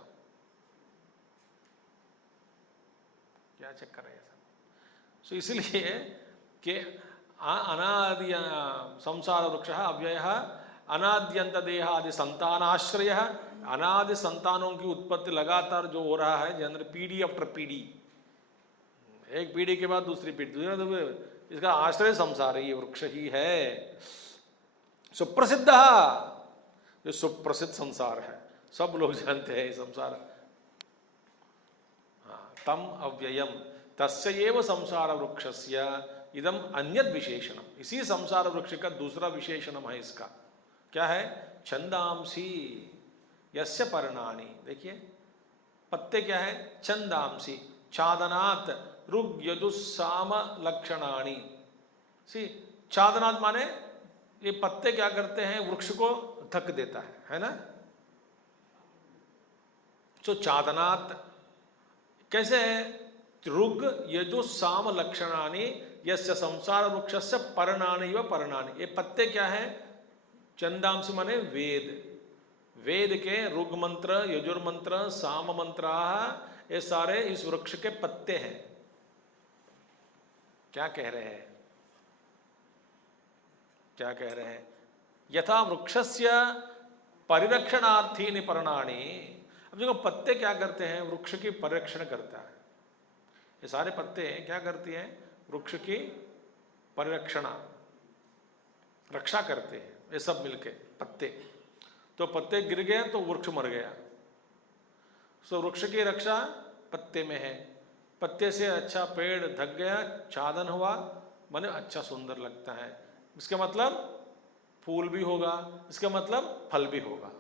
क्या चक्कर है सब? सो इसलिए कि अनादि संसार वृक्ष अव्यय, अनाद्यंत देहादि संतानाश्रय, अनादि संतानों की उत्पत्ति लगातार जो हो रहा है जनर, पीढ़ी आफ्टर पीढ़ी, एक पीढ़ी के बाद दूसरी पीढ़ी, इसका आश्रय संसार ही वृक्ष ही है। सुप्रसिद्ध, ये सुप्रसिद्ध संसार है, सब लोग जानते हैं संसार। तम अव्ययम तस्य एव संसार वृक्षस्य इदम अन्यद विशेषणम, इसी संसार वृक्ष का दूसरा विशेषणम है इसका। क्या है? छंदांसी यस्य पर्णानि। देखिए पत्ते क्या है? छंदांसी, छादनात् ऋग यजुस्साम लक्षणानि। सी छादनात् माने ये पत्ते क्या करते हैं? वृक्ष को थक देता है ना। तो छादनात् कैसे है? ऋग यजुस्साम लक्षणानि यस्य संसार वृक्षस्य पर्णानि व पर्णानि। ये पत्ते क्या है? छंदांसी माने वेद, वेद के ऋग मंत्र, यजुर्मंत्र, साम मंत्र, ये सारे इस वृक्ष के पत्ते हैं। क्या कह रहे हैं? क्या कह रहे हैं? यथा वृक्षस्य परिरक्षणार्थीनि पर्णानि। अब देखो पत्ते क्या करते हैं? वृक्ष की परिरक्षण करता है। ये सारे पत्ते क्या करती हैं? वृक्ष की परिरक्षणा, रक्षा करते हैं ये सब मिलके पत्ते। तो पत्ते गिर गए तो वृक्ष मर गया। तो वृक्ष की रक्षा पत्ते में है। पत्ते से अच्छा पेड़ ढक गया, छादन हुआ, माने अच्छा सुंदर लगता है। इसका मतलब फूल भी होगा, इसका मतलब फल भी होगा,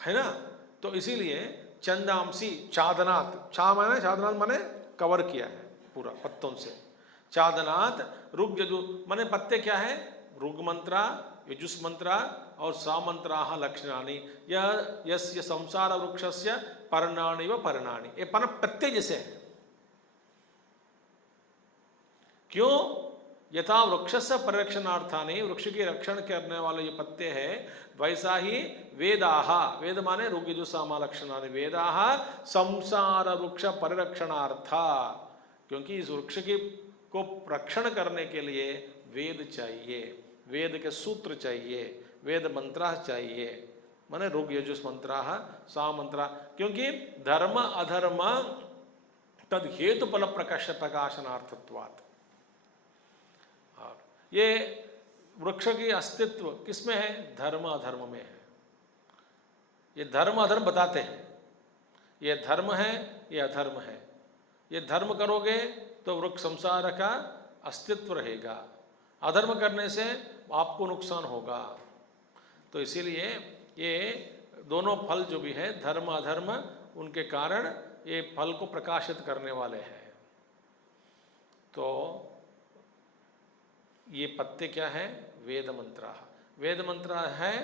है ना। तो इसीलिए चंदांसी चादनात, चादनात माने कवर किया है पूरा पत्तों से। चादनात ऋग यजु माने पत्ते क्या है, ऋग मंत्रा, यजुष मंत्रा और सामंत्राः लक्षणानि। यह यस्य संसार वृक्षस्य पर्णानि व पर्णानि, ये पत्ते जैसे है। क्यों? यथा वृक्षस्य परिरक्षणार्थानि, वृक्ष की रक्षण करने वाले ये पत्ते हैं, वैसा ही वेदाः, वेद माने ऋग यजुः साम लक्षणानि, वेदाः संसार वृक्ष परिरक्षणार्था, क्योंकि इस वृक्ष की को रक्षण करने के लिए वेद चाहिए, वेद के सूत्र चाहिए, वेद मंत्र चाहिए, माने ऋग यजुः मंत्राः साम मंत्रा। क्योंकि धर्म अधर्म तद हेतु फल प्रकाशनार्थत्वात्। ये वृक्ष की अस्तित्व किसमें है? धर्म अधर्म में है। ये धर्म अधर्म बताते हैं, ये धर्म है, ये अधर्म है। ये धर्म करोगे तो वृक्ष संसार का अस्तित्व रहेगा, अधर्म करने से आपको नुकसान होगा। तो इसीलिए ये दोनों फल जो भी है, धर्म अधर्म, उनके कारण ये फल को प्रकाशित करने वाले हैं। तो ये पत्ते क्या है? वेद मंत्र। वेद मंत्र है,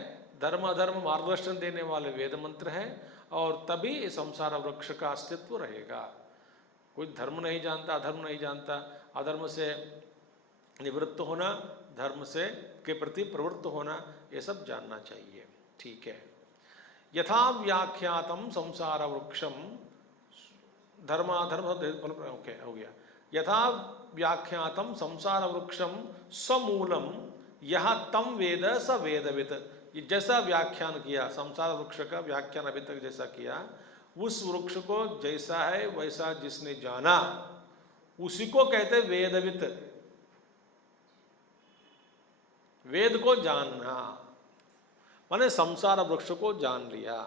धर्म अधर्म मार्गदर्शन देने वाले वेद मंत्र हैं, और तभी इस संसार वृक्ष का अस्तित्व रहेगा। कोई धर्म नहीं जानता, अधर्म नहीं जानता, अधर्म से निवृत्त होना, धर्म से के प्रति प्रवृत्त होना, ये सब जानना चाहिए। ठीक है। यथा व्याख्यातम संसार वृक्षम धर्माधर्म, ओके हो गया। यथा व्याख्यातम संसार वृक्षम समूलम यह तम वेद स वेदविद। जैसा व्याख्यान किया संसार वृक्ष का व्याख्यान अभी तक जैसा किया, उस वृक्ष को जैसा है वैसा जिसने जाना उसी को कहते वेदविद। वेद को जानना माने संसार वृक्ष को जान लिया,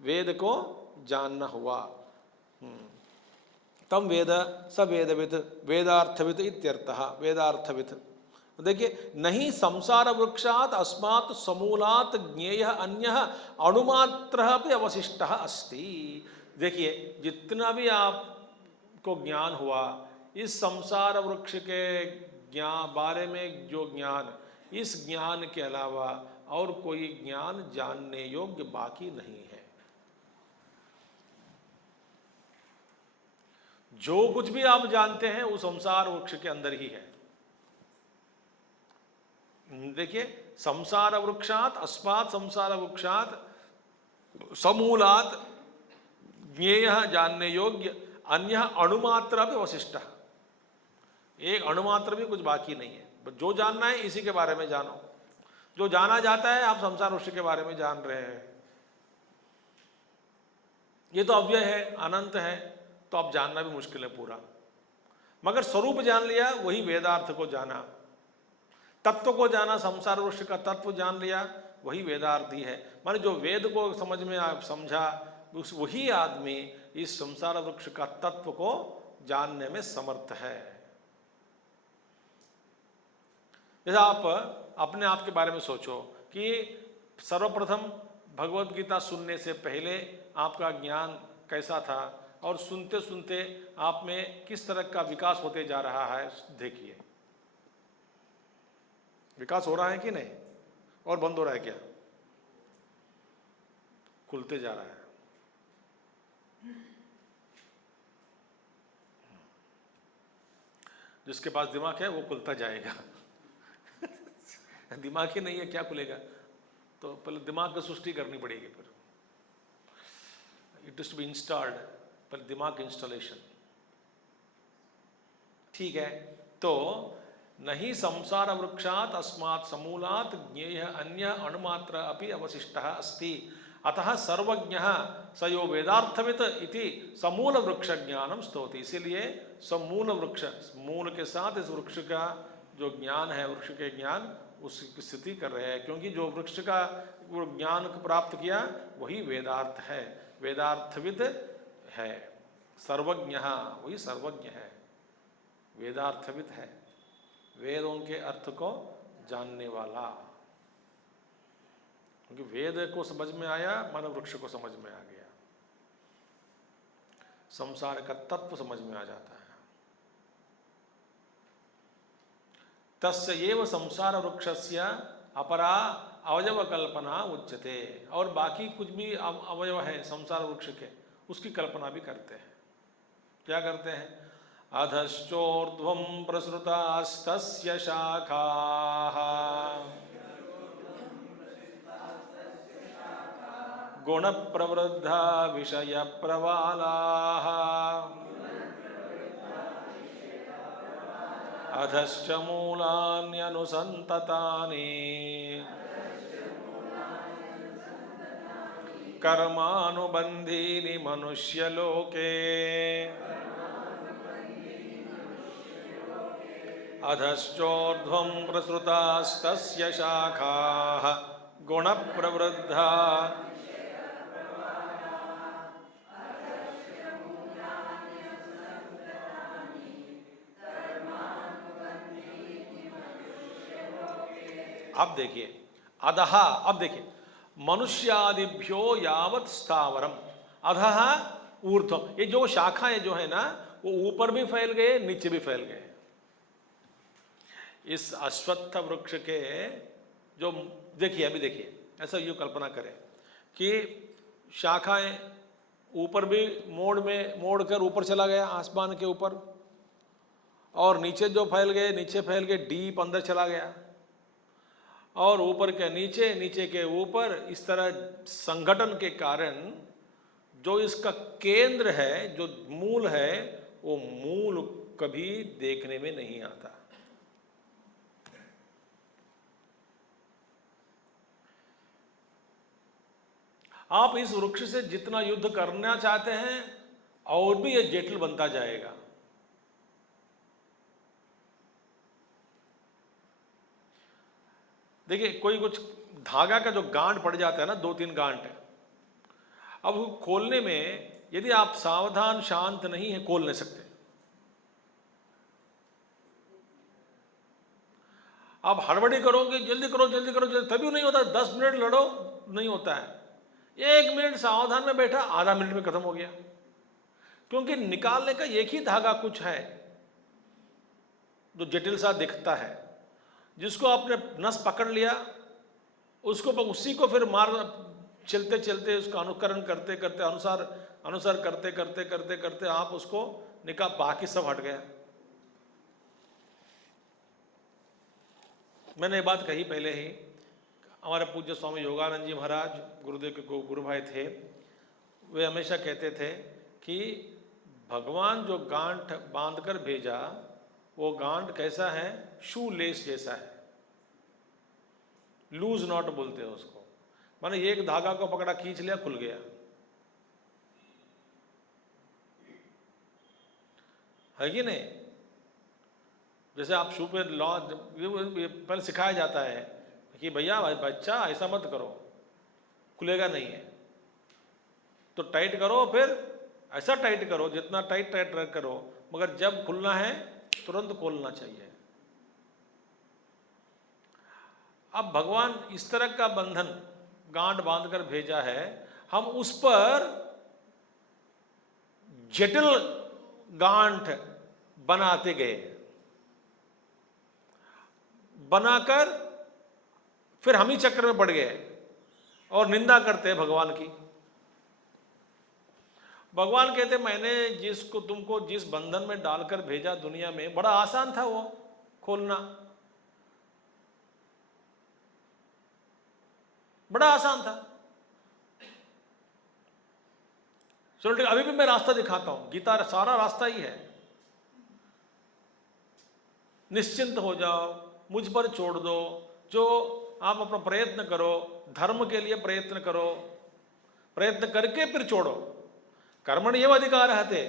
वेद को जानना हुआ। तम वेद स वेदविद वेदार्थविद इत्यर्थः। वेदार्थविद देखिए, नहीं संसार वृक्षात अस्मात् समूलात् ज्ञेय अन्यः अणुमात्रः अपि अवशिष्टः अस्ति। देखिए, जितना भी आपको ज्ञान हुआ इस संसार वृक्ष के ज्ञान बारे में, जो ज्ञान, इस ज्ञान के अलावा और कोई ज्ञान जानने योग्य बाकी नहीं है। जो कुछ भी आप जानते हैं वो संसार वृक्ष के अंदर ही है। देखिए, संसार वृक्षात अस्मात् संसार वृक्षात समूलात ज्ञेय जानने योग्य अन्य अणुमात्र भी अवशिष्ट। एक अणुमात्र भी कुछ बाकी नहीं है। जो जानना है इसी के बारे में जानो। जो जाना जाता है आप संसार वृक्ष के बारे में जान रहे हैं। ये तो अव्यय है, अनंत है, तो अब जानना भी मुश्किल है पूरा। मगर स्वरूप जान लिया, वही वेदार्थ को जाना। तत्व को जाना, संसार वृक्ष का तत्व जान लिया, वही वेदार्थ ही है। माने जो वेद को समझ में आप समझा, उस वही आदमी इस संसार वृक्ष का तत्व को जानने में समर्थ है। जैसा आप अपने आप के बारे में सोचो कि सर्वप्रथम भगवत गीता सुनने से पहले आपका ज्ञान कैसा था, और सुनते सुनते आप में किस तरह का विकास होते जा रहा है। देखिए, विकास हो रहा है कि नहीं, और बंद हो रहा है क्या? खुलते जा रहा है। जिसके पास दिमाग है वो खुलता जाएगा। दिमाग ही नहीं है, क्या खुलेगा? तो पहले दिमाग की सृष्टि करनी पड़ेगी, फिर it is to be installed, पर दिमाग इंस्टॉलेशन। ठीक है। तो नहीं संसार वृक्षात अस्मात् समूलात् ज्ञेय अन्य अणुमात्र अपि अवशिष्टः अस्ति। अतः सर्वज्ञः स यो वेदार्थवित् इति समूल वृक्ष ज्ञानम स्तौति। इसीलिए समूल वृक्ष, मूल के साथ इस वृक्ष का जो ज्ञान है, वृक्ष के ज्ञान, उसकी स्थिति कर रहे हैं, क्योंकि जो वृक्ष का वो ज्ञान प्राप्त किया वही वेदार्थ है, वेदार्थविद है, सर्वज्ञ वही सर्वज्ञ है, वेदार्थविद है, वेद उनके अर्थ को जानने वाला। क्योंकि वेद को समझ में आया मानो वृक्ष को समझ में आ गया, संसार का तत्व समझ में आ जाता है। तस्य एव संसार वृक्षस्य अपरा अवयव कल्पना उच्यते। और बाकी कुछ भी अवयव है संसार वृक्ष के, उसकी कल्पना भी करते हैं। क्या करते हैं? अधश्चोर्ध्वं प्रसृतास्तस्य शाखाः गुण प्रवृद्धा विषय प्रवालाः अधश्च मूलान्यनुसन्ततानि कर्मानुबन्धीनि मनुष्यलोके अधश्चोर्ध्वं प्रसृतास्तस्य शाखाः गुणप्रवृद्धा। अब देखिए अधः, अब देखिए मनुष्यादिभ्यो यावत् स्थावरम अधः ऊर्ध्वम, ये जो शाखाएं जो है ना वो ऊपर भी फैल गए नीचे भी फैल गए। इस अश्वत्थ वृक्ष के जो देखिए, अभी देखिए ऐसा यूँ कल्पना करें कि शाखाएं ऊपर भी मोड़ कर ऊपर चला गया आसमान के ऊपर, और नीचे जो फैल गए नीचे फैल के डीप अंदर चला गया, और ऊपर के नीचे नीचे के ऊपर, इस तरह संगठन के कारण जो इसका केंद्र है, जो मूल है, वो मूल कभी देखने में नहीं आता। आप इस वृक्ष से जितना युद्ध करना चाहते हैं और भी ये जटिल बनता जाएगा। देखिए कोई कुछ धागा का जो गांठ पड़ जाता है ना, 2-3 गांठ, अब वो खोलने में यदि आप सावधान शांत नहीं है खोल नहीं सकते। आप हड़बड़ी करोगे, जल्दी करो जल्दी करो जल्दी, तभी नहीं होता। 10 मिनट लड़ो नहीं होता है, 1 मिनट सावधान में बैठा, आधा मिनट में खत्म हो गया। क्योंकि निकालने का एक ही धागा कुछ है जो जटिल सा दिखता है, जिसको आपने नस पकड़ लिया, उसको उसी को फिर मार चलते चलते उसका अनुकरण करते करते अनुसार करते करते करते करते आप उसको निकाल, बाकी सब हट गया। मैंने ये बात कही पहले ही, हमारे पूज्य स्वामी योगानंद जी महाराज गुरुदेव के गुरु भाई थे, वे हमेशा कहते थे कि भगवान जो गांठ बांधकर भेजा वो गांठ कैसा है? शू लेस जैसा है, लूज नॉट बोलते हैं उसको। माने एक धागा को पकड़ा, खींच लिया, खुल गया, है कि नहीं? जैसे आप शू पे लॉ पहले सिखाया जाता है कि भैया बच्चा ऐसा मत करो, खुलेगा नहीं है तो टाइट करो, फिर ऐसा टाइट करो जितना टाइट करो, मगर जब खुलना है तुरंत खोलना चाहिए। अब भगवान इस तरह का बंधन गांठ बांधकर भेजा है, हम उस पर जटिल गांठ बनाते गए, बनाकर फिर हम ही चक्कर में पड़ गए और निंदा करते हैं भगवान की। भगवान कहते मैंने जिसको तुमको जिस बंधन में डालकर भेजा दुनिया में, बड़ा आसान था वो खोलना, बड़ा आसान था। चलो ठीक, अभी भी मैं रास्ता दिखाता हूं, गीता सारा रास्ता ही है। निश्चिंत हो जाओ, मुझ पर छोड़ दो, जो आप अपना प्रयत्न करो, धर्म के लिए प्रयत्न करो, प्रयत्न करके फिर छोड़ो। कर्मण्येव अधिकारः ते,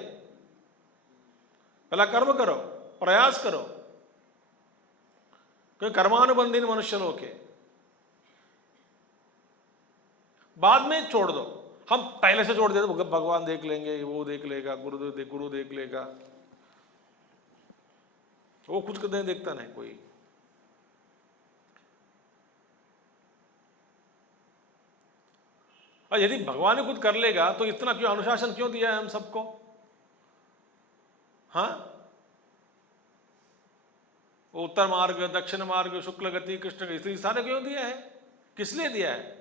पहला कर्म करो, प्रयास करो, क्योंकि कर्मानुबंधी मनुष्य लोग के बाद में छोड़ दो, हम पहले से छोड़ देते, भगवान देख लेंगे, वो देख लेगा, गुरु देख लेगा, वो कुछ नहीं देखता नहीं कोई। और यदि भगवान ही खुद कर लेगा तो इतना क्यों अनुशासन क्यों दिया है हम सबको? हाँ, उत्तर मार्ग, दक्षिण मार्ग, शुक्ल गति, कृष्ण गति, सारे क्यों दिया है? किस लिए दिया है?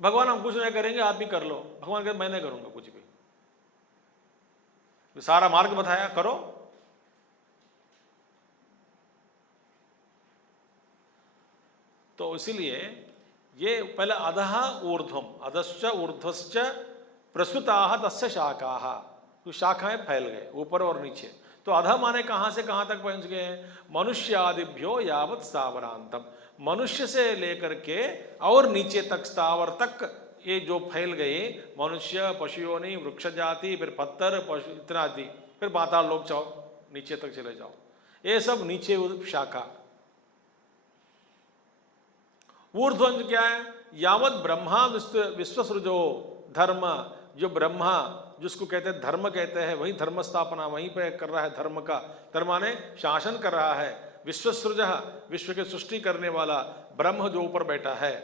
भगवान हम कुछ नहीं करेंगे, आप भी कर लो। भगवान कहते मैं नहीं करूंगा कुछ भी, सारा मार्ग बताया, करो। तो इसीलिए ये पहले अधः ऊर्ध्वम, अधश्च ऊर्ध्वश्च प्रसुताः तस्य शाखाः, तो शाखाएं फैल गए ऊपर और नीचे। तो अधः माने कहां से कहां तक पहुंच गए हैं? मनुष्यादिभ्यो यावत् स्थावरांतम, मनुष्य से लेकर के और नीचे तक, स्थावर तक ये जो फैल गए, मनुष्य, पशुयोनि, वृक्ष जाति, फिर पत्थर, पशु इत्यादि, फिर पाताल लोक जाओ, नीचे तक चले जाओ, ये सब नीचे शाखा। ऊर्ध्व क्या है? यावत ब्रह्मा विश्वसृजो धर्म, जो ब्रह्मा जिसको कहते हैं धर्म कहते हैं, वही धर्म स्थापना वहीं पे कर रहा है, धर्म का, धर्म ने शासन कर रहा है। विश्वसृज, विश्व के सृष्टि करने वाला ब्रह्म जो ऊपर बैठा है,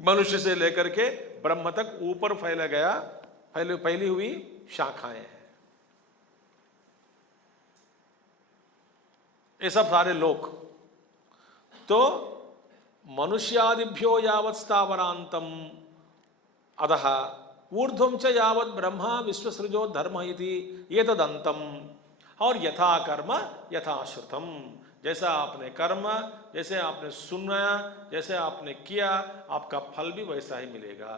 मनुष्य से लेकर के ब्रह्म तक ऊपर फैला गया, फैली हुई शाखाएं हैं। ये सब सारे लोक। तो मनुष्यादिभ्यो यावत् स्थावरांतम अधः ऊर्ध्वं च यावत् ब्रह्मा विश्वसृजो धर्म इति एतदंतम, और यथा कर्म यथा श्रुतम, जैसा आपने कर्म, जैसे आपने सुना, जैसे आपने किया, आपका फल भी वैसा ही मिलेगा।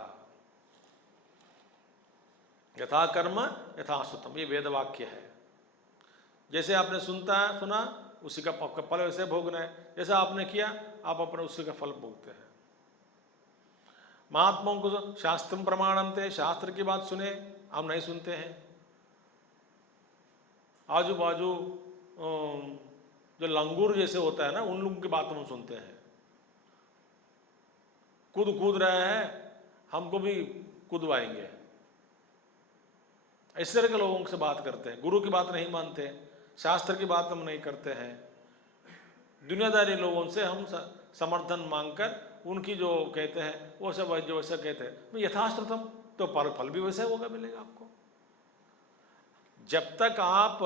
यथा कर्म यथा श्रुतम, ये वेद वाक्य है। जैसे आपने सुना, उसी का फल वैसे भोगना है, जैसा आपने किया आप अपने उसी का फल भोगते हैं। महात्माओं को शास्त्र प्रमाणन्ते, शास्त्र की बात सुने, हम नहीं सुनते हैं। आजू बाजू जो लंगूर जैसे होता है ना, उन लोगों की बात हम सुनते हैं। कूद रहे हैं, हमको भी कूदवाएंगे, इस तरह के लोगों से बात करते हैं। गुरु की बात नहीं मानते, शास्त्र की बात हम नहीं करते हैं। दुनियादारी लोगों से हम समर्थन मांगकर उनकी जो कहते हैं वो सब जो वैसा कहते हैं, यथाश्रुतम, तो फल भी वैसा होगा, मिलेगा आपको। जब तक आप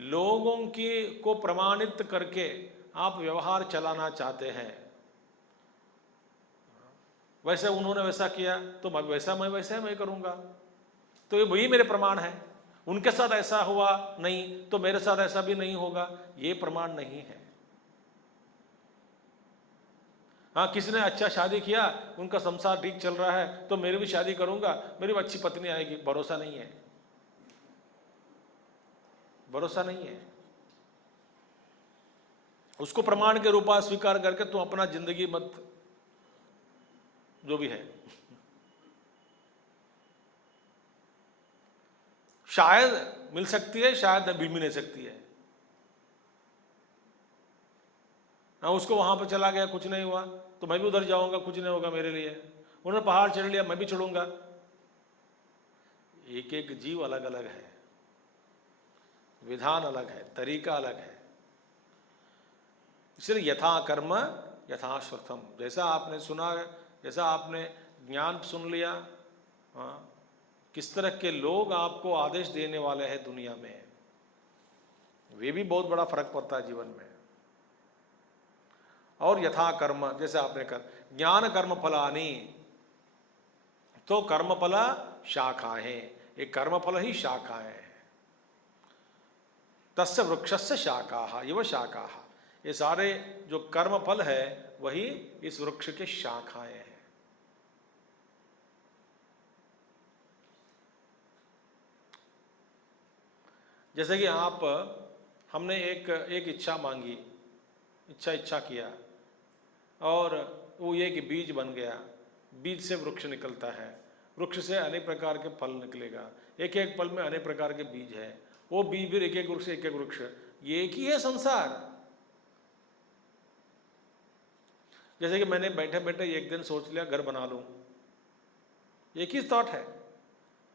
लोगों की को प्रमाणित करके आप व्यवहार चलाना चाहते हैं, वैसे उन्होंने वैसा किया तो मैं वैसा करूंगा, तो ये वही मेरे प्रमाण है। उनके साथ ऐसा हुआ नहीं तो मेरे साथ ऐसा भी नहीं होगा, ये प्रमाण नहीं है। हाँ, किसी ने अच्छा शादी किया, उनका संसार ठीक चल रहा है, तो मेरी भी शादी करूंगा, मेरी भी अच्छी पत्नी आएगी, भरोसा नहीं है, भरोसा नहीं है। उसको प्रमाण के रूप में स्वीकार करके तुम अपना जिंदगी मत, जो भी है, शायद मिल सकती है, शायद मिल भी नहीं सकती है। हाँ, उसको वहां पर चला गया, कुछ नहीं हुआ तो मैं भी उधर जाऊंगा, कुछ नहीं होगा मेरे लिए। उन्होंने पहाड़ चढ़ लिया, मैं भी चढ़ूंगा। एक एक जीव अलग अलग है, विधान अलग है, तरीका अलग है। इसलिए यथा कर्म यथा श्रुतम, जैसा आपने सुना, जैसा आपने ज्ञान सुन लिया, हाँ, किस तरह के लोग आपको आदेश देने वाले हैं दुनिया में, वे भी बहुत बड़ा फर्क पड़ता है जीवन में। और यथा कर्म, जैसे आपने कर ज्ञान कर्म फलानी, तो कर्म फल शाखाएं, ये कर्म फल ही शाखाएं हैं। तस्य वृक्षस्य शाखाः इव शाखाः, ये सारे जो कर्म फल है वही इस वृक्ष के शाखाएं हैं। जैसे कि हमने एक इच्छा मांगी, इच्छा किया, और वो ये कि बीज बन गया, बीज से वृक्ष निकलता है, वृक्ष से अनेक प्रकार के फल निकलेगा, एक एक फल में अनेक प्रकार के बीज है, वो बीज फिर एक एक वृक्ष ये एक ही है संसार। जैसे कि मैंने बैठे बैठे एक दिन सोच लिया घर बना लूं, एक ही थॉट है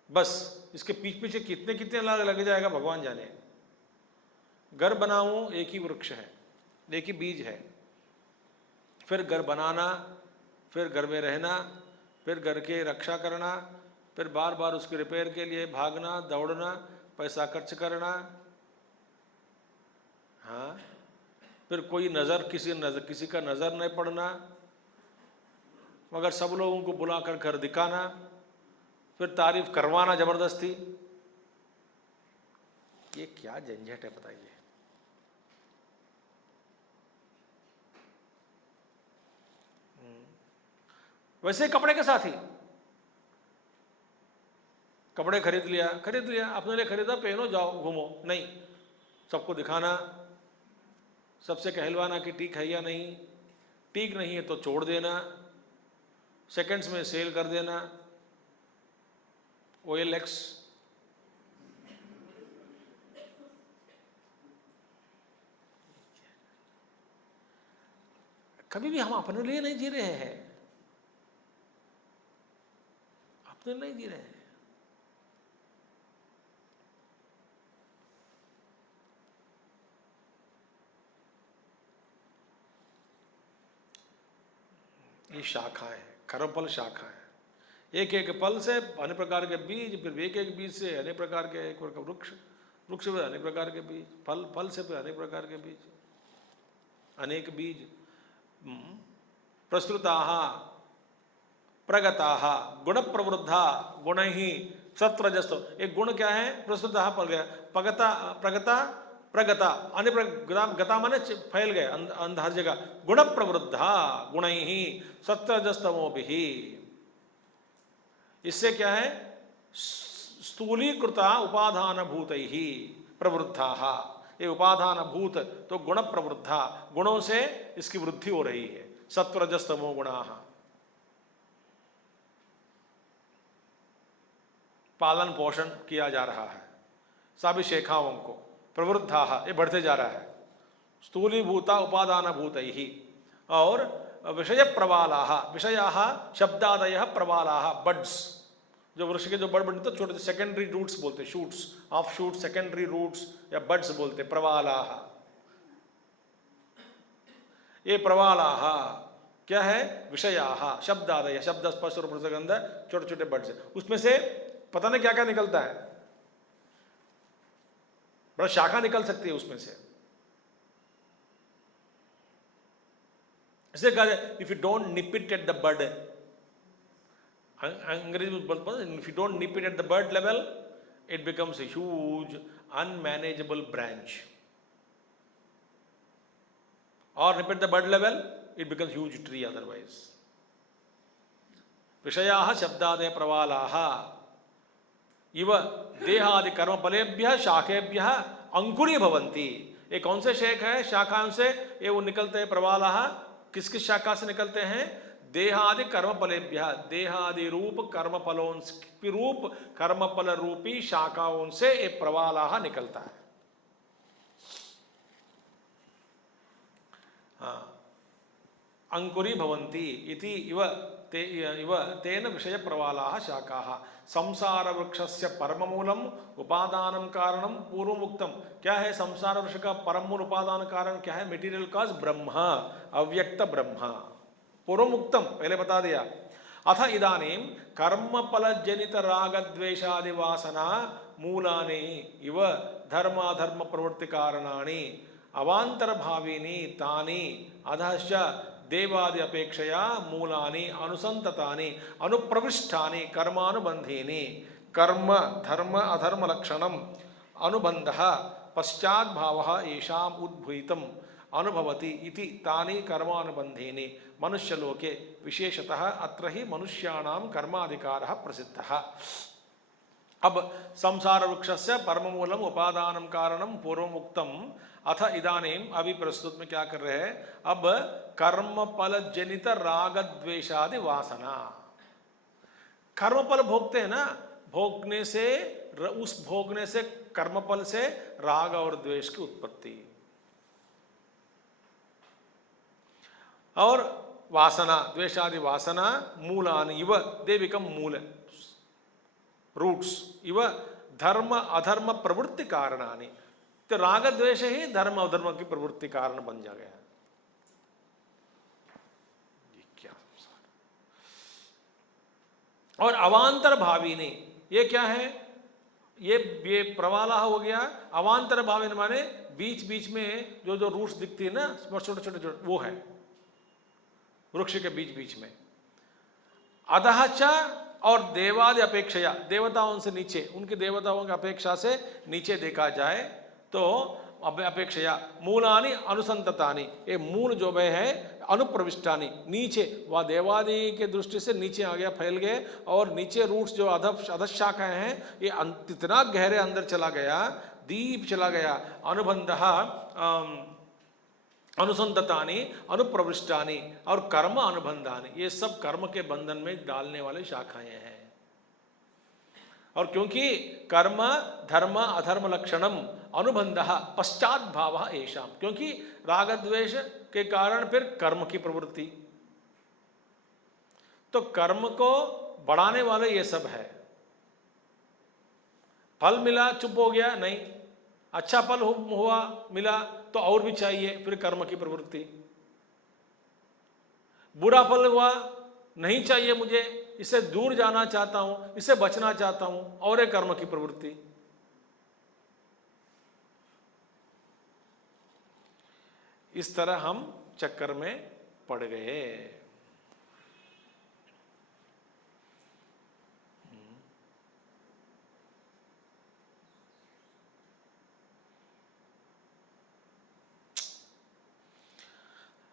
बस, इसके पीछे पीछे कितने कितने लग जाएगा भगवान जाने। घर बनाऊं एक ही वृक्ष है, एक ही बीज है, फिर घर बनाना, फिर घर में रहना, फिर घर के रक्षा करना, फिर बार बार उसके रिपेयर के लिए भागना दौड़ना, पैसा खर्च करना, हाँ, फिर कोई किसी का नज़र नहीं पड़ना, मगर सब लोगों को बुलाकर घर दिखाना, फिर तारीफ करवाना जबरदस्ती। ये क्या झंझट है बताइए। वैसे कपड़े के साथ ही, कपड़े खरीद लिया अपने लिए खरीदा, पहनो जाओ घूमो, नहीं, सबको दिखाना, सबसे कहलवाना कि ठीक है या नहीं, ठीक नहीं है तो छोड़ देना, सेकंड्स में सेल कर देना, OLX। कभी भी हम अपने लिए नहीं जी रहे हैं, अपने लिए नहीं जी रहे हैं। ये शाखा है, कर्मफल शाखा है। एक एक पल से अनेक प्रकार के बीज, फिर एक एक बीज से अनेक प्रकार के एक वृक्ष, वृक्ष से अनेक प्रकार के बीज, फल, फल से फिर अनेक प्रकार के बीज, अनेक बीज। प्रस्तुताः प्रगताः गुण प्रवृद्धा गुण ही सत्रजस्तो। एक गुण क्या है? प्रस्तुताः प्रगता प्रगता प्रगता, अन्य गता माने फैल गए अंध हर जगह। गुण प्रवृद्धा गुण ही सत्रजस्तमो भी। इससे क्या है? स्थूलीकृता उपादान भूत ही प्रवृद्धा। ये उपादान भूत तो गुण प्रवृद्धा, गुणों से इसकी वृद्धि हो रही है। सत्वरजस्तमो गुणा, पालन पोषण किया जा रहा है सभी शाखाओं को। प्रवृद्धा, ये बढ़ते जा रहा है। स्थूलीभूता उपादान भूत ही। और विषय प्रवालाः, विषयाः शब्दादयः प्रवालाः, बड्स, जो वृक्ष के जो बड़ बनते तो छोटे सेकेंडरी रूट्स बोलते, shoots, offshoot, secondary roots या बड्स बोलते, प्रवालाः। ये प्रवालाः क्या है? विषयाः शब्दादय, शब्द स्पर्श और रसगंध, छोटे छोटे बड्स। उसमें से पता नहीं क्या क्या निकलता है, बड़ा शाखा निकल सकती है उसमें से। इसे कहा if you don't nip it at the bud, अंग्रेजी में बोलते हैं if you don't nip it at the bud level it becomes a huge unmanageable branch, और nip at the bud level it becomes huge tree otherwise. विषयाः शब्दादय प्रवालाः इव देहादि कर्म फलेभ्यः शाखेभ्यः अंकुरी भवन्ति। ये कौन से शेख है? शाखाओं से ये वो निकलते हैं। प्रवालाः किस किस शाखा से निकलते हैं? देहादि कर्म फलेभ्यः, देहादि रूप कर्म फलों रूप कर्म फल रूपी शाखाओं से ये प्रवालाः निकलता है। हाँ, अंकुरी भवन्ति इति इव तेन विषय प्रवालाः शाखाः। संसार वृक्षस्य परम मूलम उपादानम कारणम पूर्व मुक्तम। क्या है संसार वृक्ष का परम मूल उपादान कारण? क्या है? मेटीरियल कॉज ब्रह्मा, अव्यक्त ब्रह्मा, पूर्व मुक्तम, पहले बता दिया। अथ इदानीं कर्म फल जनित राग द्वेषादि वासना मूलानि इव धर्माधर्म प्रवृत्ति कारणानि अवांतर भाविनी तानि अधश्च देवादि अपेक्षया मूलानि अनुसंततानि अनुप्रविष्टानि कर्मानुबंधीनि कर्म धर्म अधर्म लक्षणम अनुबंधः पश्चात् भावः येषाम् उद्भूतम् अनुभवति इति तानि कर्मानुबंधीनि मनुष्यलोके विशेषतः अत्र ही मनुष्याणां कर्माधिकारः प्रसिद्धः। अब संसार वृक्षस्य परममूलम उपादानम कारणम पूर्वमुक्तम अथ इदानीम, अभी प्रस्तुत में क्या कर रहे हैं? अब कर्म फल जनित राग द्वेषादि वासना। कर्म फल भोगते हैं ना, भोगने से, उस भोगने से, कर्मफल से राग और द्वेष की उत्पत्ति। और वासना, द्वेषादि वासना मूलानि इव, दे बिकम मूल, रूट्स इव धर्म अधर्म प्रवृत्ति कारणानि। तो राग द्वेष ही धर्म अधर्म की प्रवृत्ति कारण बन जा गया। ये क्या संसार। और अवांतर भावी ने, ये क्या है, ये प्रवाला हो गया। अवांतर भावी माने बीच बीच में जो जो रूट्स दिखती है ना, छोटे छोटे, वो है वृक्ष के बीच बीच में। अधः च, और देवादि अपेक्षया, देवताओं से नीचे, उनकी देवताओं की अपेक्षा से नीचे देखा जाए तो अपेक्षया मूलानि अनुसंततानि, ये मूल जो है अनुप्रविष्टानि, नीचे वह देवादि के दृष्टि से नीचे आ गया, फैल गए। और नीचे रूट्स जो अधशाखाएं हैं, ये इतना गहरे अंदर चला गया, दीप चला गया। अनुबंधः अनुसंततानि अनुप्रविष्टानि और कर्म अनुबंधानि, ये सब कर्म के बंधन में डालने वाली शाखाएं हैं। और क्योंकि कर्म धर्म अधर्म लक्षणम अनुबंधः पश्चात भाव एषाम, क्योंकि राग द्वेष के कारण फिर कर्म की प्रवृत्ति, तो कर्म को बढ़ाने वाले ये सब है। फल मिला चुप हो गया, नहीं, अच्छा फल हुआ मिला तो और भी चाहिए, फिर कर्म की प्रवृत्ति। बुरा फल हुआ, नहीं चाहिए मुझे, इससे दूर जाना चाहता हूं, इससे बचना चाहता हूं, और एक कर्म की प्रवृत्ति। इस तरह हम चक्कर में पड़ गए।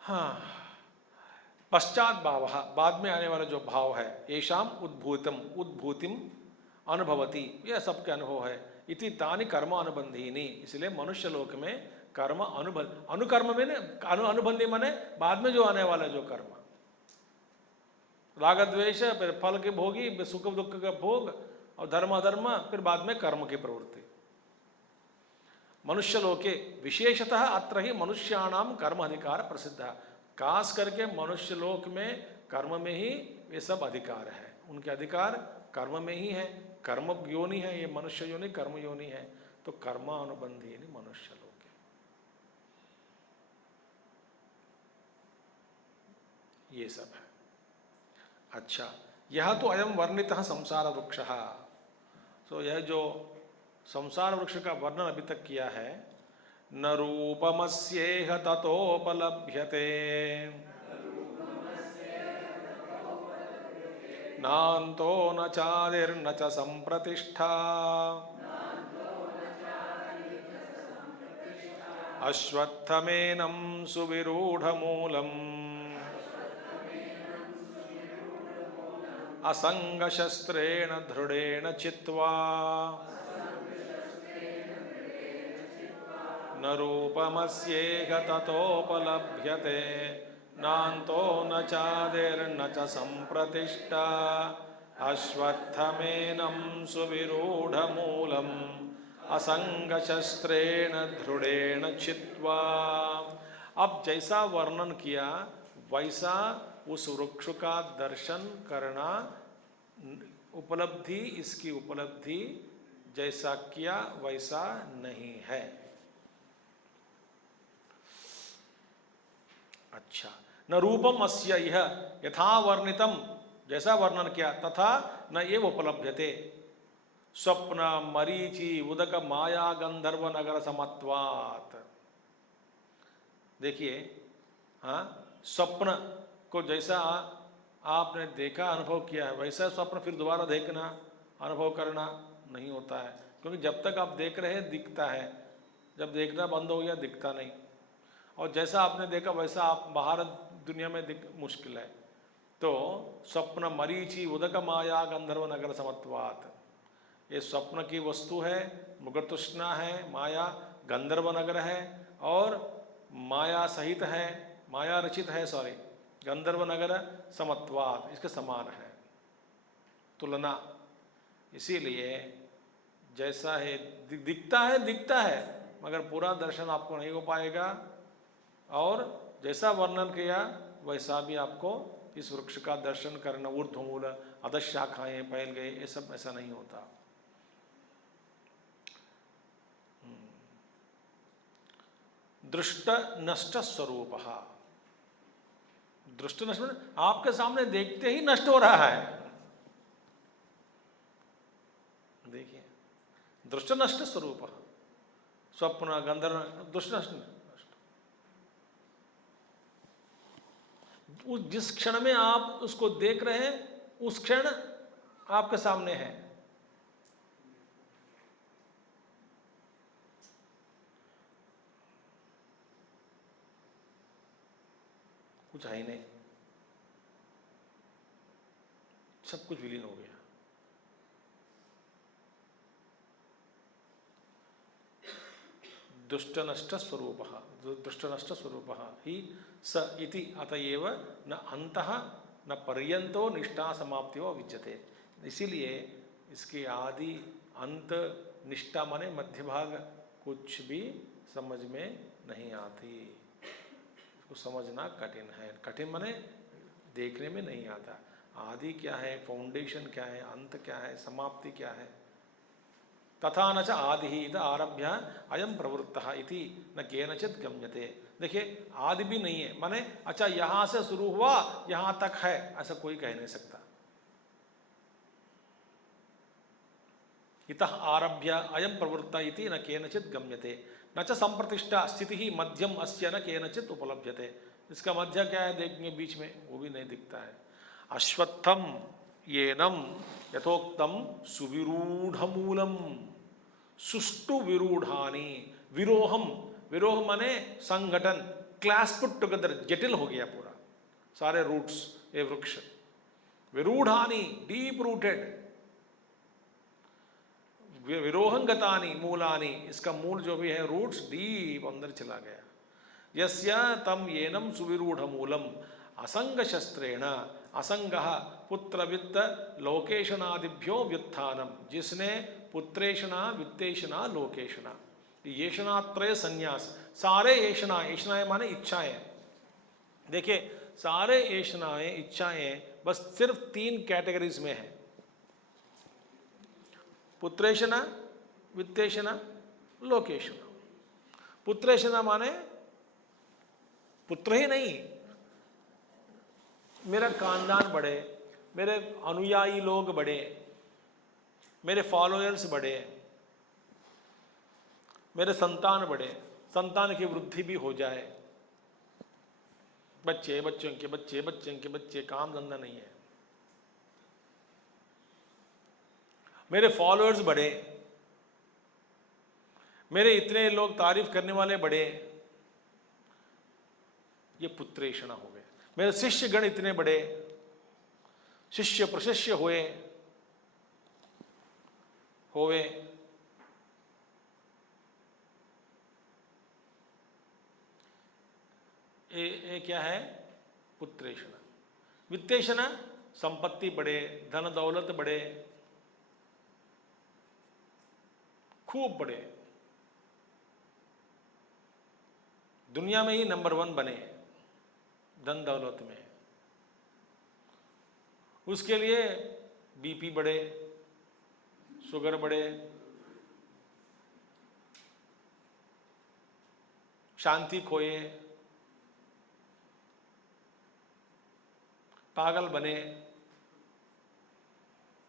हाँ, पश्चात भाव, बाद में आने वाला जो भाव है, येषाम उद्भूतम उद्भूतिम अनुभवती, यह सबके अनुभव है। इति तानि कर्म अनुबंधीनि, इसलिए मनुष्य लोक में कर्म अनुकर्म में अनुबंधी माने बाद में जो आने वाला जो कर्म, राग द्वेष, फिर फल के भोगी, सुख दुख का भोग, और धर्म अधर्म, फिर बाद में कर्म की प्रवृत्ति। मनुष्य लोके विशेषतः अत्र ही मनुष्याणाम कर्म अधिकार प्रसिद्ध है। खास करके मनुष्य लोक में कर्म में ही ये सब अधिकार है, उनके अधिकार कर्म में ही है। कर्म योनि है ये, मनुष्य योनि कर्म योनि है, तो कर्म अनुबंधी मनुष्य लोक ये सब है। अच्छा, यह तो अयम वर्णितः संसार वृक्षः, तो यह जो संसार वृक्ष का वर्णन अभी तक किया है, न रूपमस्येह ततोपलभ्यते नान्तो न चादिर्न च संप्रतिष्ठा अश्वत्थमेनं सुविरूढमूलम् असंगशस्त्रेण दृढेन चित्वा न रूपमस्येह ततोपलभ्यते नान्तो न चादिर्न च संप्रतिष्ठा अश्वत्थमेनं सुविरूढमूलम् असंगशस्त्रेण दृढेन चित्वा। अब जैसा वर्णन किया वैसा उस वृक्ष का दर्शन करना, उपलब्धि, इसकी उपलब्धि जैसा किया वैसा नहीं है। अच्छा, न रूपम अस्य यह यथा वर्णितम, जैसा वर्णन किया, तथा न एव उपलभ्यते स्वप्न मरीचि उदक माया गंधर्व नगर समत्वात्। देखिए, हाँ, स्वप्न को जैसा आपने देखा अनुभव किया है वैसा स्वप्न फिर दोबारा देखना अनुभव करना नहीं होता है, क्योंकि जब तक आप देख रहे हैं दिखता है, जब देखना बंद हो गया दिखता नहीं। और जैसा आपने देखा वैसा आप बाहर दुनिया में मुश्किल है। तो स्वप्न मरीचि उदक माया गंधर्व नगर समत्वात्, ये स्वप्न की वस्तु है, मृगतृष्णा है, माया गंधर्व नगर है और माया सहित है, माया रचित है, सॉरी, गंधर्व नगर समत्वात्, इसके समान है, तुलना। इसीलिए जैसा है दिखता है मगर पूरा दर्शन आपको नहीं हो पाएगा, और जैसा वर्णन किया वैसा भी आपको इस वृक्ष का दर्शन करना, ऊर्ध्वमूल अधशाखाएं फैल गए, ये सब ऐसा नहीं होता। दृष्ट नष्ट स्वरूप, दृष्ट नष्ट आपके सामने देखते ही नष्ट हो रहा है। देखिए, दृष्ट नष्ट स्वरूप, स्वप्न गंधर्व दृष्ट नष्ट। उस जिस क्षण में आप उसको देख रहे हैं उस क्षण आपके सामने है। कुछ है ही नहीं, सब कुछ विलीन हो गया। दुष्टनष्ट स्वरूप, दुष्टनष्ट स्वरूप ही स इति अतएव न अंतः न पर्यंतो निष्ठा समाप्तियो विद्यते। इसीलिए इसके आदि अंत निष्ठा माने मध्य भाग कुछ भी समझ में नहीं आती। इसको समझना कठिन है। कठिन माने देखने में नहीं आता। आदि क्या है, फाउंडेशन क्या है, अंत क्या है, समाप्ति क्या है। तथा न च आदि इद आरभ्य अयम प्रवृत्तः इति न केनचित् गम्यते। देखिए, आदि भी नहीं है माने अच्छा यहां से शुरू हुआ यहां तक है, ऐसा कोई कह नहीं सकता। इतः आरभ्य अयम प्रवृत्त इति न केनचित् गम्यते न च संप्रतिष्ठा स्थिति मध्यम अस्य न केनचित् उपलभ्यते। इसका मध्य क्या है देखेंगे बीच में, वो भी नहीं दिखता है। अश्वत्थम येनम यथोक्तम सुविरूढ़मूलम सुष्टु विरूढ़ानी विरोहम, विरोह माने संगठन, क्लास पुट टुगेदर, जटिल हो गया पूरा, सारे रूट्स ये वृक्ष। विरूढ़ानी डीप रूटेड, विरोहंगतानी मूलानी, इसका मूल जो भी है रूट्स डीप अंदर चला गया। यस्य तम येनम सुविरूढ़ मूलम असंग शस्त्रेण, असंग पुत्रवित्त लोकेशनादिभ्यो व्युत्थानम, जिसने पुत्रेशना वित्तेशना लोकेशना येषणात्रय संन्यास, सारे येषणा, येषणाएं माने इच्छाएं। देखिए सारे येषणाएं इच्छाएं बस सिर्फ 3 कैटेगरीज में है, पुत्रेशना वित्तेशना लोकेशना। पुत्रेशना माने पुत्र ही नहीं, मेरा खानदान बढ़े, मेरे अनुयायी लोग बढ़े, मेरे फॉलोअर्स बढ़े, मेरे संतान बढ़े, संतान की वृद्धि भी हो जाए, बच्चे बच्चों के बच्चे बच्चों के बच्चे, काम धंधा नहीं है, मेरे फॉलोअर्स बढ़े, मेरे इतने लोग तारीफ करने वाले बढ़े, ये पुत्रेषणा हो गए। मेरे शिष्य गण इतने बड़े, शिष्य प्रशिष्य होए ये क्या है पुत्रेषणा। वित्तेषणा संपत्ति बढ़े, धन दौलत बढ़े, खूब बढ़े, दुनिया में ही नंबर 1 बने धन दौलत में, उसके लिए बीपी बढ़े, शुगर बढ़े, शांति खोए, पागल बने,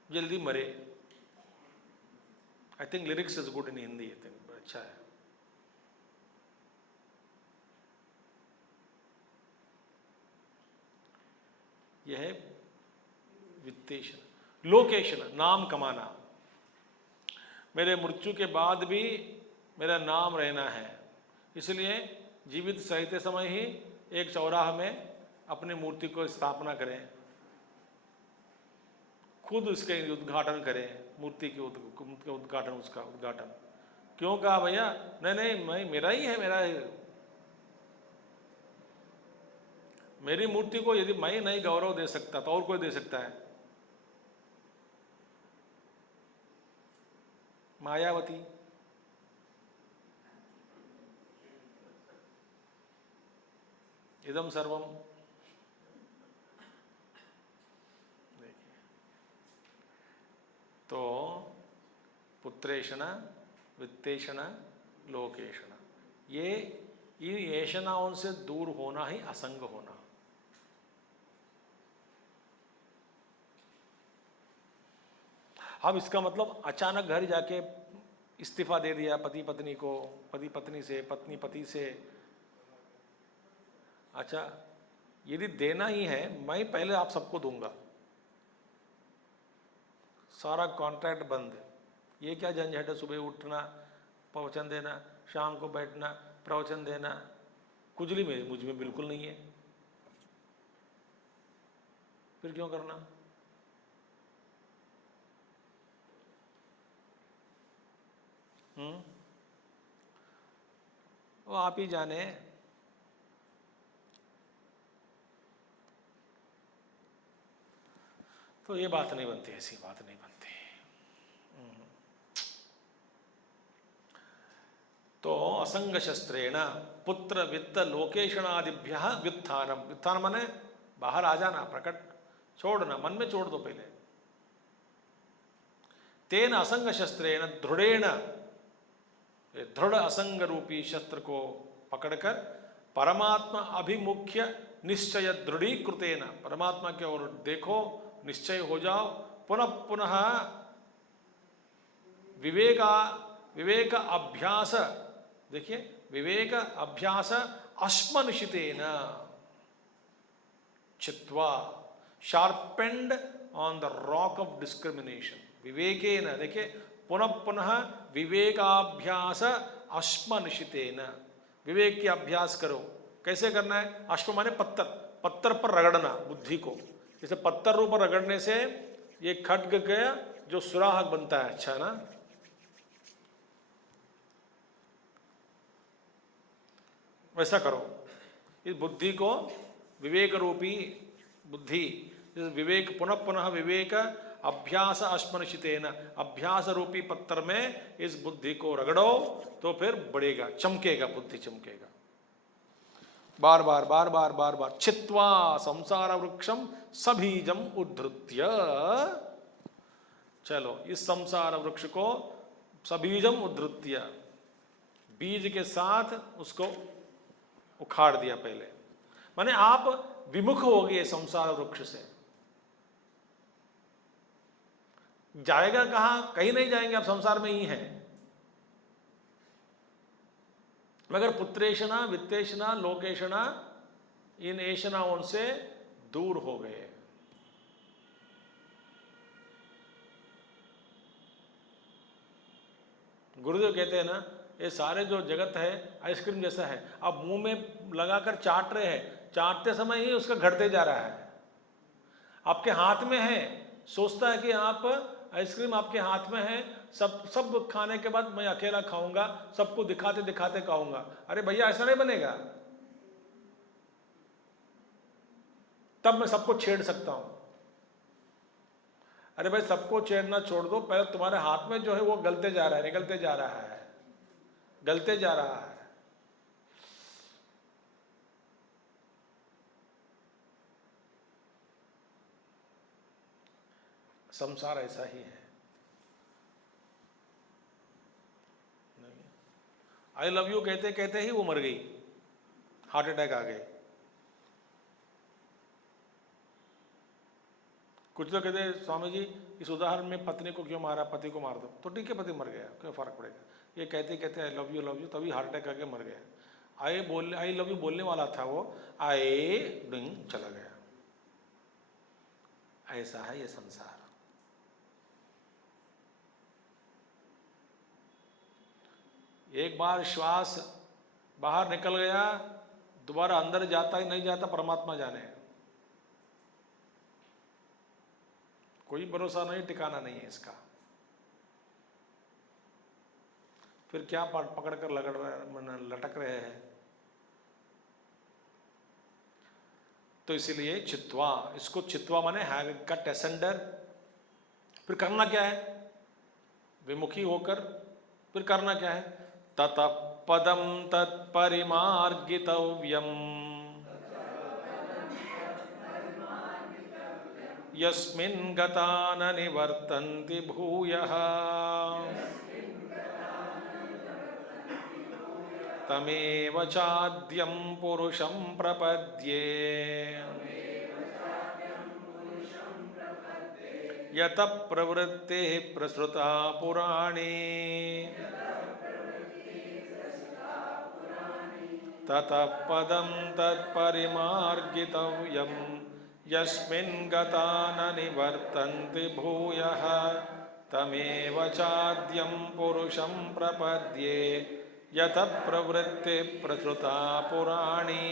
जल्दी मरे। I think lyrics is good in Hindi, I think अच्छा है। यह है वित्तेषण। लोकेशन नाम कमाना, मेरे मृत्यु के बाद भी मेरा नाम रहना है, इसलिए जीवित रहते समय ही एक चौराहा में अपनी मूर्ति को स्थापना करें, खुद उसके उद्घाटन करें, मूर्ति के उद्घाटन, उसका उद्घाटन। क्यों कहा भैया? नहीं मैं मेरा ही है, मेरा ही। मेरी मूर्ति को यदि मैं नहीं गौरव दे सकता तो और कोई दे सकता है? मायावती, इदम सर्वम। देखिए, तो पुत्रेषण, वित्तेषण, लोकेषण, ये इन ऐषणाओं से दूर होना ही असंग होना। अब इसका मतलब अचानक घर जाके इस्तीफा दे दिया पति पत्नी को, पति पत्नी से, पत्नी पति से। अच्छा, यदि देना ही है, मैं पहले आप सबको दूंगा, सारा कॉन्ट्रैक्ट बंद। ये क्या झंझट है, सुबह उठना, प्रवचन देना, शाम को बैठना, प्रवचन देना, खुजली में मुझ में बिल्कुल नहीं है, फिर क्यों करना? वो आप ही जाने। तो ये बात नहीं बनती, ऐसी बात नहीं बनती। तो असंग शस्त्रेण पुत्र वित्त लोकेशणादिभ्य व्युत्थानम, व्युत्थान माने बाहर आ जाना, प्रकट छोड़ना, मन में छोड़ दो पहले। तेन असंग शस्त्रेण दृढ़ेण, दृढ़ असंग रूपी शस्त्र को पकड़कर परमात्मा अभिमुख्य निश्चय दृढ़ीकृतेन, परमात्मा की ओर देखो, निश्चय हो जाओ, पुनः पुनः विवेक अभ्यास, देखिए विवेक अभ्यास अश्मनुषितेन चित्वा, sharpened on the rock of discrimination, विवेकेन, देखिए पुनः पुनः विवेकाभ्यास अश्मनुषितेन, विवेक की अभ्यास करो। कैसे करना है? अश्म माने पत्थर, पत्थर पर रगड़ना बुद्धि को, जैसे पत्थर ऊपर रगड़ने से ये खड्ग गया जो सुराह बनता है, अच्छा ना। वैसा करो, इस बुद्धि को, विवेक रूपी बुद्धि, विवेक पुनः पुनः विवेक अभ्यास अश्मनुषितेन, अभ्यास रूपी पत्थर में इस बुद्धि को रगड़ो तो फिर बढ़ेगा, चमकेगा, बुद्धि चमकेगा। बार बार बार बार बार बार छित्वा संसार वृक्षम सबीजम उद्धृत्य, चलो इस संसार वृक्ष को सबीजम उद्धृत्य, बीज के साथ उसको उखाड़ दिया पहले, माने आप विमुख हो गए संसार वृक्ष से। जाएगा कहां? कहीं नहीं जाएंगे, आप संसार में ही हैं। मगर पुत्रेषणा, वित्तेषणा, लोकेषणा, इन ऐषणाओं से दूर हो गए। गुरुदेव कहते हैं ना, ये सारे जो जगत है आइसक्रीम जैसा है, आप मुंह में लगाकर चाट रहे हैं, चाटते समय ही उसका घटते जा रहा है। आपके हाथ में है, सोचता है कि आप आइसक्रीम आपके हाथ में है, सब खाने के बाद मैं अकेला खाऊंगा, सबको दिखाते दिखाते खाऊंगा। अरे भैया ऐसा नहीं बनेगा, तब मैं सबको छेड़ सकता हूं। अरे भाई सबको छेड़ना छोड़ दो, पहले तुम्हारे हाथ में जो है वो गलते जा रहा है, निकलते जा रहा है, गलते जा रहा है। संसार ऐसा ही है। आई लव यू कहते कहते ही वो मर गई, हार्ट अटैक आ गए। कुछ लोग कहते स्वामी जी इस उदाहरण में पत्नी को क्यों मारा, पति को मार दो। तो ठीक है, पति मर गया, क्या फर्क पड़ेगा। ये कहते कहते आई लव यू तभी हार्ट अटैक आके मर गया। आई लव यू बोलने वाला था वो, आए डिंग चला गया। ऐसा है ये संसार। एक बार श्वास बाहर निकल गया, दोबारा अंदर जाता ही नहीं जाता, परमात्मा जाने। कोई भरोसा नहीं, ठिकाना नहीं है इसका। फिर क्या पकड़ कर लटक रहे हैं। तो इसीलिए चित्वा, इसको चित्वा माने हैव गट एसेंडर। फिर करना क्या है? विमुखी होकर फिर करना क्या है? ततः पदम तत्परिमार्गितव्यम यस्मिन् गता न निवर्तन्ति भूयः तमेव चाद्यं पुरुषं प्रपद्ये यतः प्रवृत्तिः प्रसृता पुराणी ततः पदं तत्परिमार्गितव्यं यस्मिन् गता न निवर्तन्ति भूयः तमेव चाद्यं पुरुषं प्रपद्ये यतः प्रवृत्ति प्रसृता पुराणी।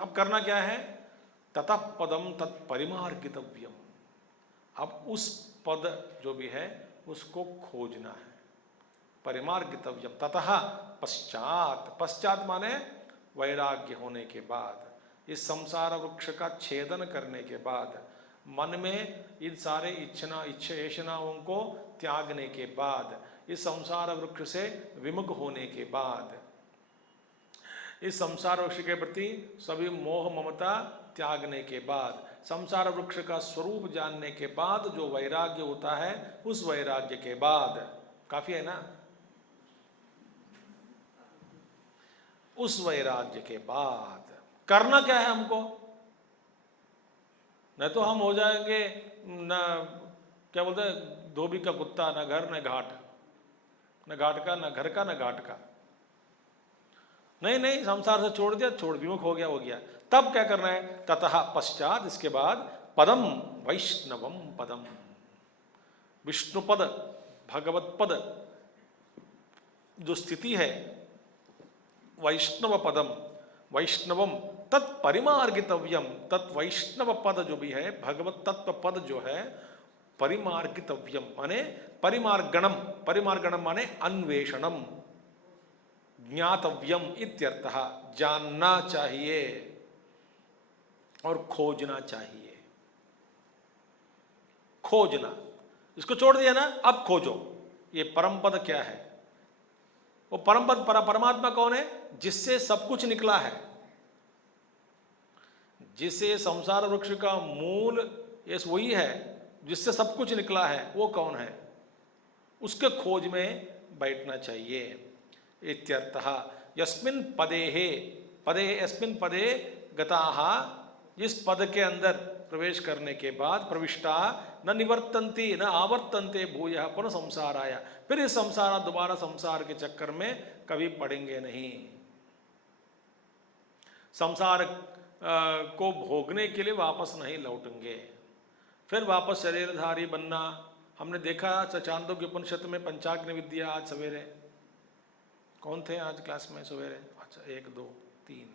अब करना क्या है? ततः पदम तत्परिमार्गितव्यम। अब उस पद जो भी है उसको खोजना है। परिमार्गितव्यम ततः पश्चात, पश्चात माने वैराग्य होने के बाद, इस संसार वृक्ष का छेदन करने के बाद, मन में इन सारे इच्छाओं को त्यागने के बाद, इस संसार वृक्ष से विमुख होने के बाद, इस संसार वृक्ष के प्रति सभी मोह ममता त्यागने के बाद, संसार वृक्ष का स्वरूप जानने के बाद जो वैराग्य होता है, उस वैराग्य के बाद, काफी है ना? उस वैराग्य के बाद करना क्या है हमको? नहीं तो हम हो जाएंगे ना, क्या बोलते हैं, धोबी का कुत्ता, ना घर न घाट, न घाट का, न घर का, न घाट का। नहीं नहीं, संसार से छोड़ दिया, छोड़ विमुख हो गया। तब क्या करना है? ततः पश्चात, इसके बाद पदम वैष्णवम पदम, विष्णु पद, भगवत पद जो स्थिति है, वैष्णव पदम, वैष्णवम तत्परिमार्गितव्यम, तत्वैष्णव पद जो भी है, भगवत तत्व पद जो है, परिमार्गितव्यम माने परिमार्गणम, परिमार्गणम माने अन्वेषणम, ज्ञातव्यम इत्यर्थः, जानना चाहिए और खोजना चाहिए। खोजना, इसको छोड़ दिया ना, अब खोजो ये परम पद क्या है। वो परम पद परमात्मा कौन है? जिससे सब कुछ निकला है, जिसे संसार वृक्ष का मूल ये वही है, जिससे सब कुछ निकला है, वो कौन है? उसके खोज में बैठना चाहिए। इत्यर्थः यस्मिन् पदेहे, पदे यस्मिन् पदे गताः, इस पद के अंदर प्रवेश करने के बाद, प्रविष्टा न निवर्तन्ति न आवर्तन्ते भूयः पुनः संसाराय, फिर इस संसार, दोबारा संसार के चक्कर में कभी पड़ेंगे नहीं। संसार को भोगने के लिए वापस नहीं लौटेंगे, फिर वापस शरीरधारी बनना। हमने देखा चांदोग्य उपनिषद में पंचाग्नि विद्या। आज सवेरे कौन थे आज क्लास में सवेरे? अच्छा, 1 2 3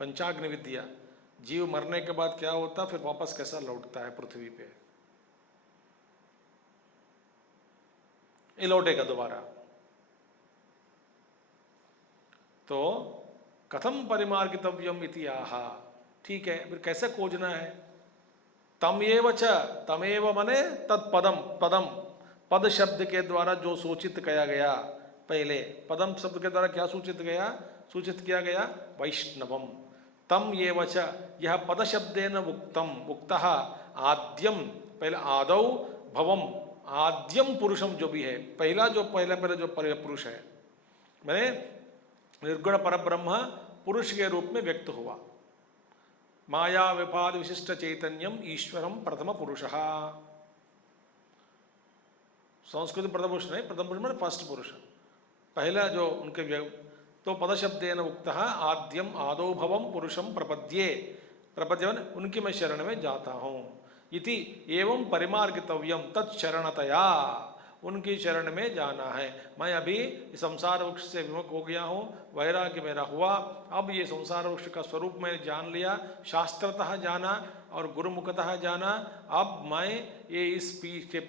पंचाग्नि विद्या, जीव मरने के बाद क्या होता, फिर वापस कैसा लौटता है पृथ्वी पे, ये लौटेगा दोबारा। तो कथम परिमार्गितव्यम इति आह, ठीक है, फिर कैसे खोजना है? तमेव च, तमेव मने तत्पदम, पदम पद शब्द के द्वारा जो सूचित किया गया, पहले पदम शब्द के द्वारा क्या सूचित किया गया? वैष्णवम। तम येव च, यह पद शब्देन उक्तम, उक्तः आद्यम, पहले आदौ भवम, आद्यम पुरुषम जो भी है, पहला जो पुरुष है, मैंने निर्गुण परब्रह्म पुरुष के रूप में व्यक्त हुआ। माया विपाद विशिष्ट चैतन्यम ईश्वरम प्रथम पुरुषः। संस्कृत प्रथम पुरुष नहीं, प्रथम पुरुष में फर्स्ट पुरुष, पहला जो उनके, तो पद शब्देन उक्तः आद्यम आदौ भवम पुरुषम प्रपद्ये, प्रपद्ये उनकी मैं शरण में जाता हूँ। इति एवं परिमार्गितव्यम तत्शरणतया, उनकी शरण में जाना है। मैं अभी संसार वृक्ष से विमुख हो गया हूँ, वैराग्य मेरा हुआ, अब ये संसार वृक्ष का स्वरूप मैंने जान लिया, शास्त्रतः जाना और गुरुमुखतः जाना। अब मैं ये इस पीछे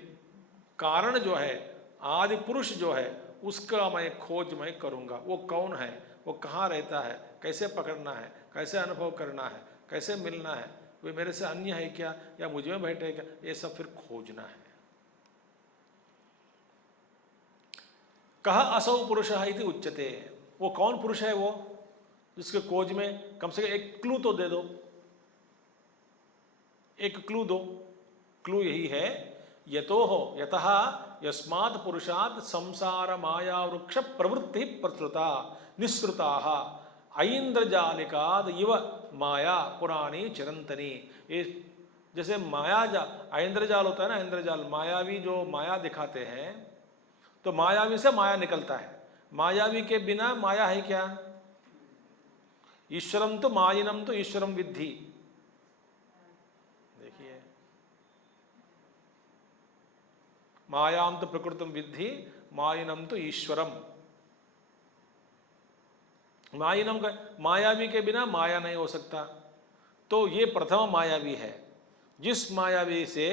कारण जो है, आदि पुरुष जो है, उसका मैं खोज मैं करूँगा। वो कौन है, वो कहाँ रहता है, कैसे पकड़ना है, कैसे अनुभव करना है, कैसे मिलना है, वे मेरे से अन्य है क्या, या मुझ में बैठे क्या, ये सब फिर खोजना है। कह असौ पुरुषः इति उच्यते। वो कौन पुरुष है वो, जिसके खोज में कम से कम एक क्लू तो दे दो, एक क्लू दो। क्लू यही है, यतोह यतः यस्मात् पुरुषात् संसार माया वृक्ष प्रवृत्ति प्रसृता निःसृताः ऐन्द्रजालिकाद इव माया पुराणी चिरंतनी। ये जैसे ऐन्द्रजाल होता है ना, इंद्रजाल मायावी जो माया दिखाते हैं, तो मायावी से माया निकलता है। मायावी के बिना माया है क्या? ईश्वरम तो मायिनम तो ईश्वरम विद्धि। देखिए, मायाम तो प्रकृतम विद्धि मायिनम तो ईश्वरम। मायिनम का मायावी के बिना माया नहीं हो सकता। तो ये प्रथम मायावी है, जिस मायावी से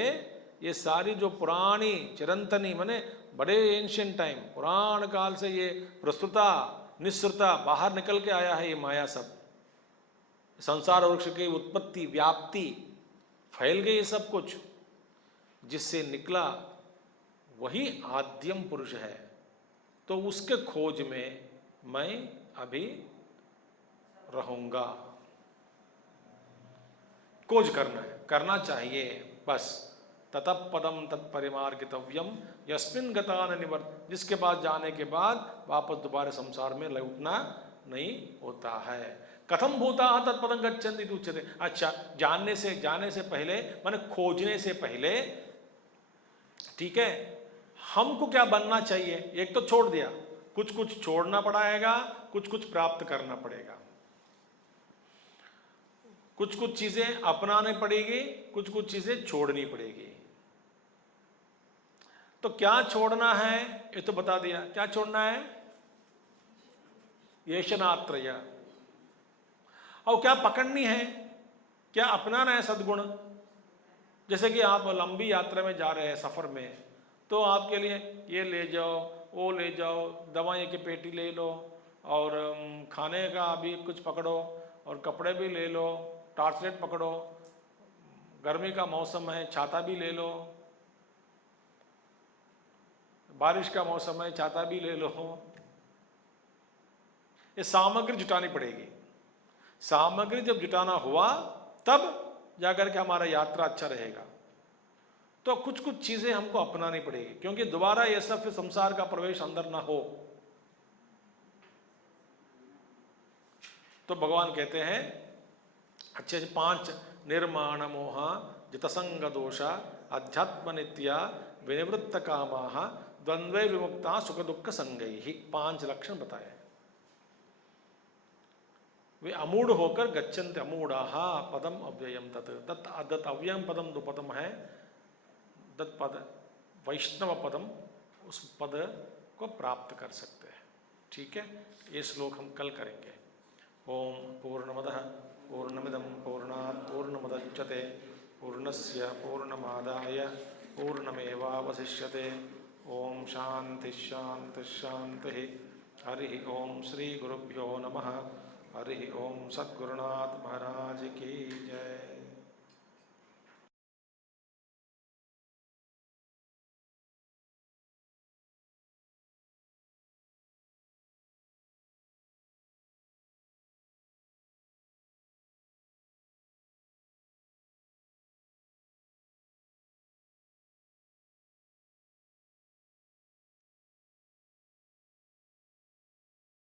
ये सारी जो पुरानी चिरंतनी माने बड़े एंशियंट टाइम पुराण काल से ये प्रस्तुता निःसृता बाहर निकल के आया है। ये माया सब संसार वृक्ष की उत्पत्ति व्याप्ति फैल गई, सब कुछ जिससे निकला वही आद्यम पुरुष है। तो उसके खोज में मैं अभी रहूंगा। खोज करना है, करना चाहिए बस। ततः पदम तत्परिमार्गितव्यम यस्मिन् गता न निवर्त। जिसके बाद जाने के बाद वापस दोबारा संसार में लौटना नहीं होता है। कथम भूता तत्पदं गच्छन्ति इति उच्यते। अच्छा, जाने से पहले माने खोजने से पहले, ठीक है, हमको क्या बनना चाहिए? एक तो छोड़ दिया, कुछ कुछ छोड़ना पड़ेगा, कुछ कुछ प्राप्त करना पड़ेगा, कुछ कुछ चीजें अपनानी पड़ेगी, कुछ कुछ चीजें छोड़नी पड़ेगी। तो क्या छोड़ना है ये तो बता दिया। क्या छोड़ना है? येषणात्रय। और क्या पकड़नी है, क्या अपनाना है सद्गुण। जैसे कि आप लंबी यात्रा में जा रहे हैं, सफर में, तो आपके लिए ये ले जाओ, वो ले जाओ, दवाई की पेटी ले लो, और खाने का भी कुछ पकड़ो, और कपड़े भी ले लो, टॉर्चलाइट पकड़ो, गर्मी का मौसम है छाता भी ले लो, बारिश का मौसम है छाता भी ले लो। ये सामग्री जुटानी पड़ेगी। सामग्री जब जुटाना हुआ तब जाकर के हमारा यात्रा अच्छा रहेगा। तो कुछ कुछ चीजें हमको अपनानी पड़ेगी, क्योंकि दोबारा ये सब फिर संसार का प्रवेश अंदर ना हो। तो भगवान कहते हैं अच्छे से 5 निर्माण मोह जितसंग दोषा अध्यात्म नित्या विनिवृत्त कामाः द्वंद्वे विमुक्ता सुख दुख संगैः। 5 लक्षण बताए। वे अमूढ़ होकर गच्छन्ति अमूढ़ाः पदम अव्ययम तत् अव्ययम पदम 2 पदम है। तत्पद वैष्णव पदम, उस पद को प्राप्त कर सकते हैं। ठीक है, ये श्लोक हम कल करेंगे। ओम पूर्णमदः पूर्णमिदं पूर्णात् पूर्णमुदच्यते पूर्णस्य पूर्णमादाय पूर्णमेवावशिष्यते। ओम शांति शांति शांति। हरि ओम श्री गुरुभ्यो नमः। हरि ओम सद्गुरुनाथ महाराज की जय।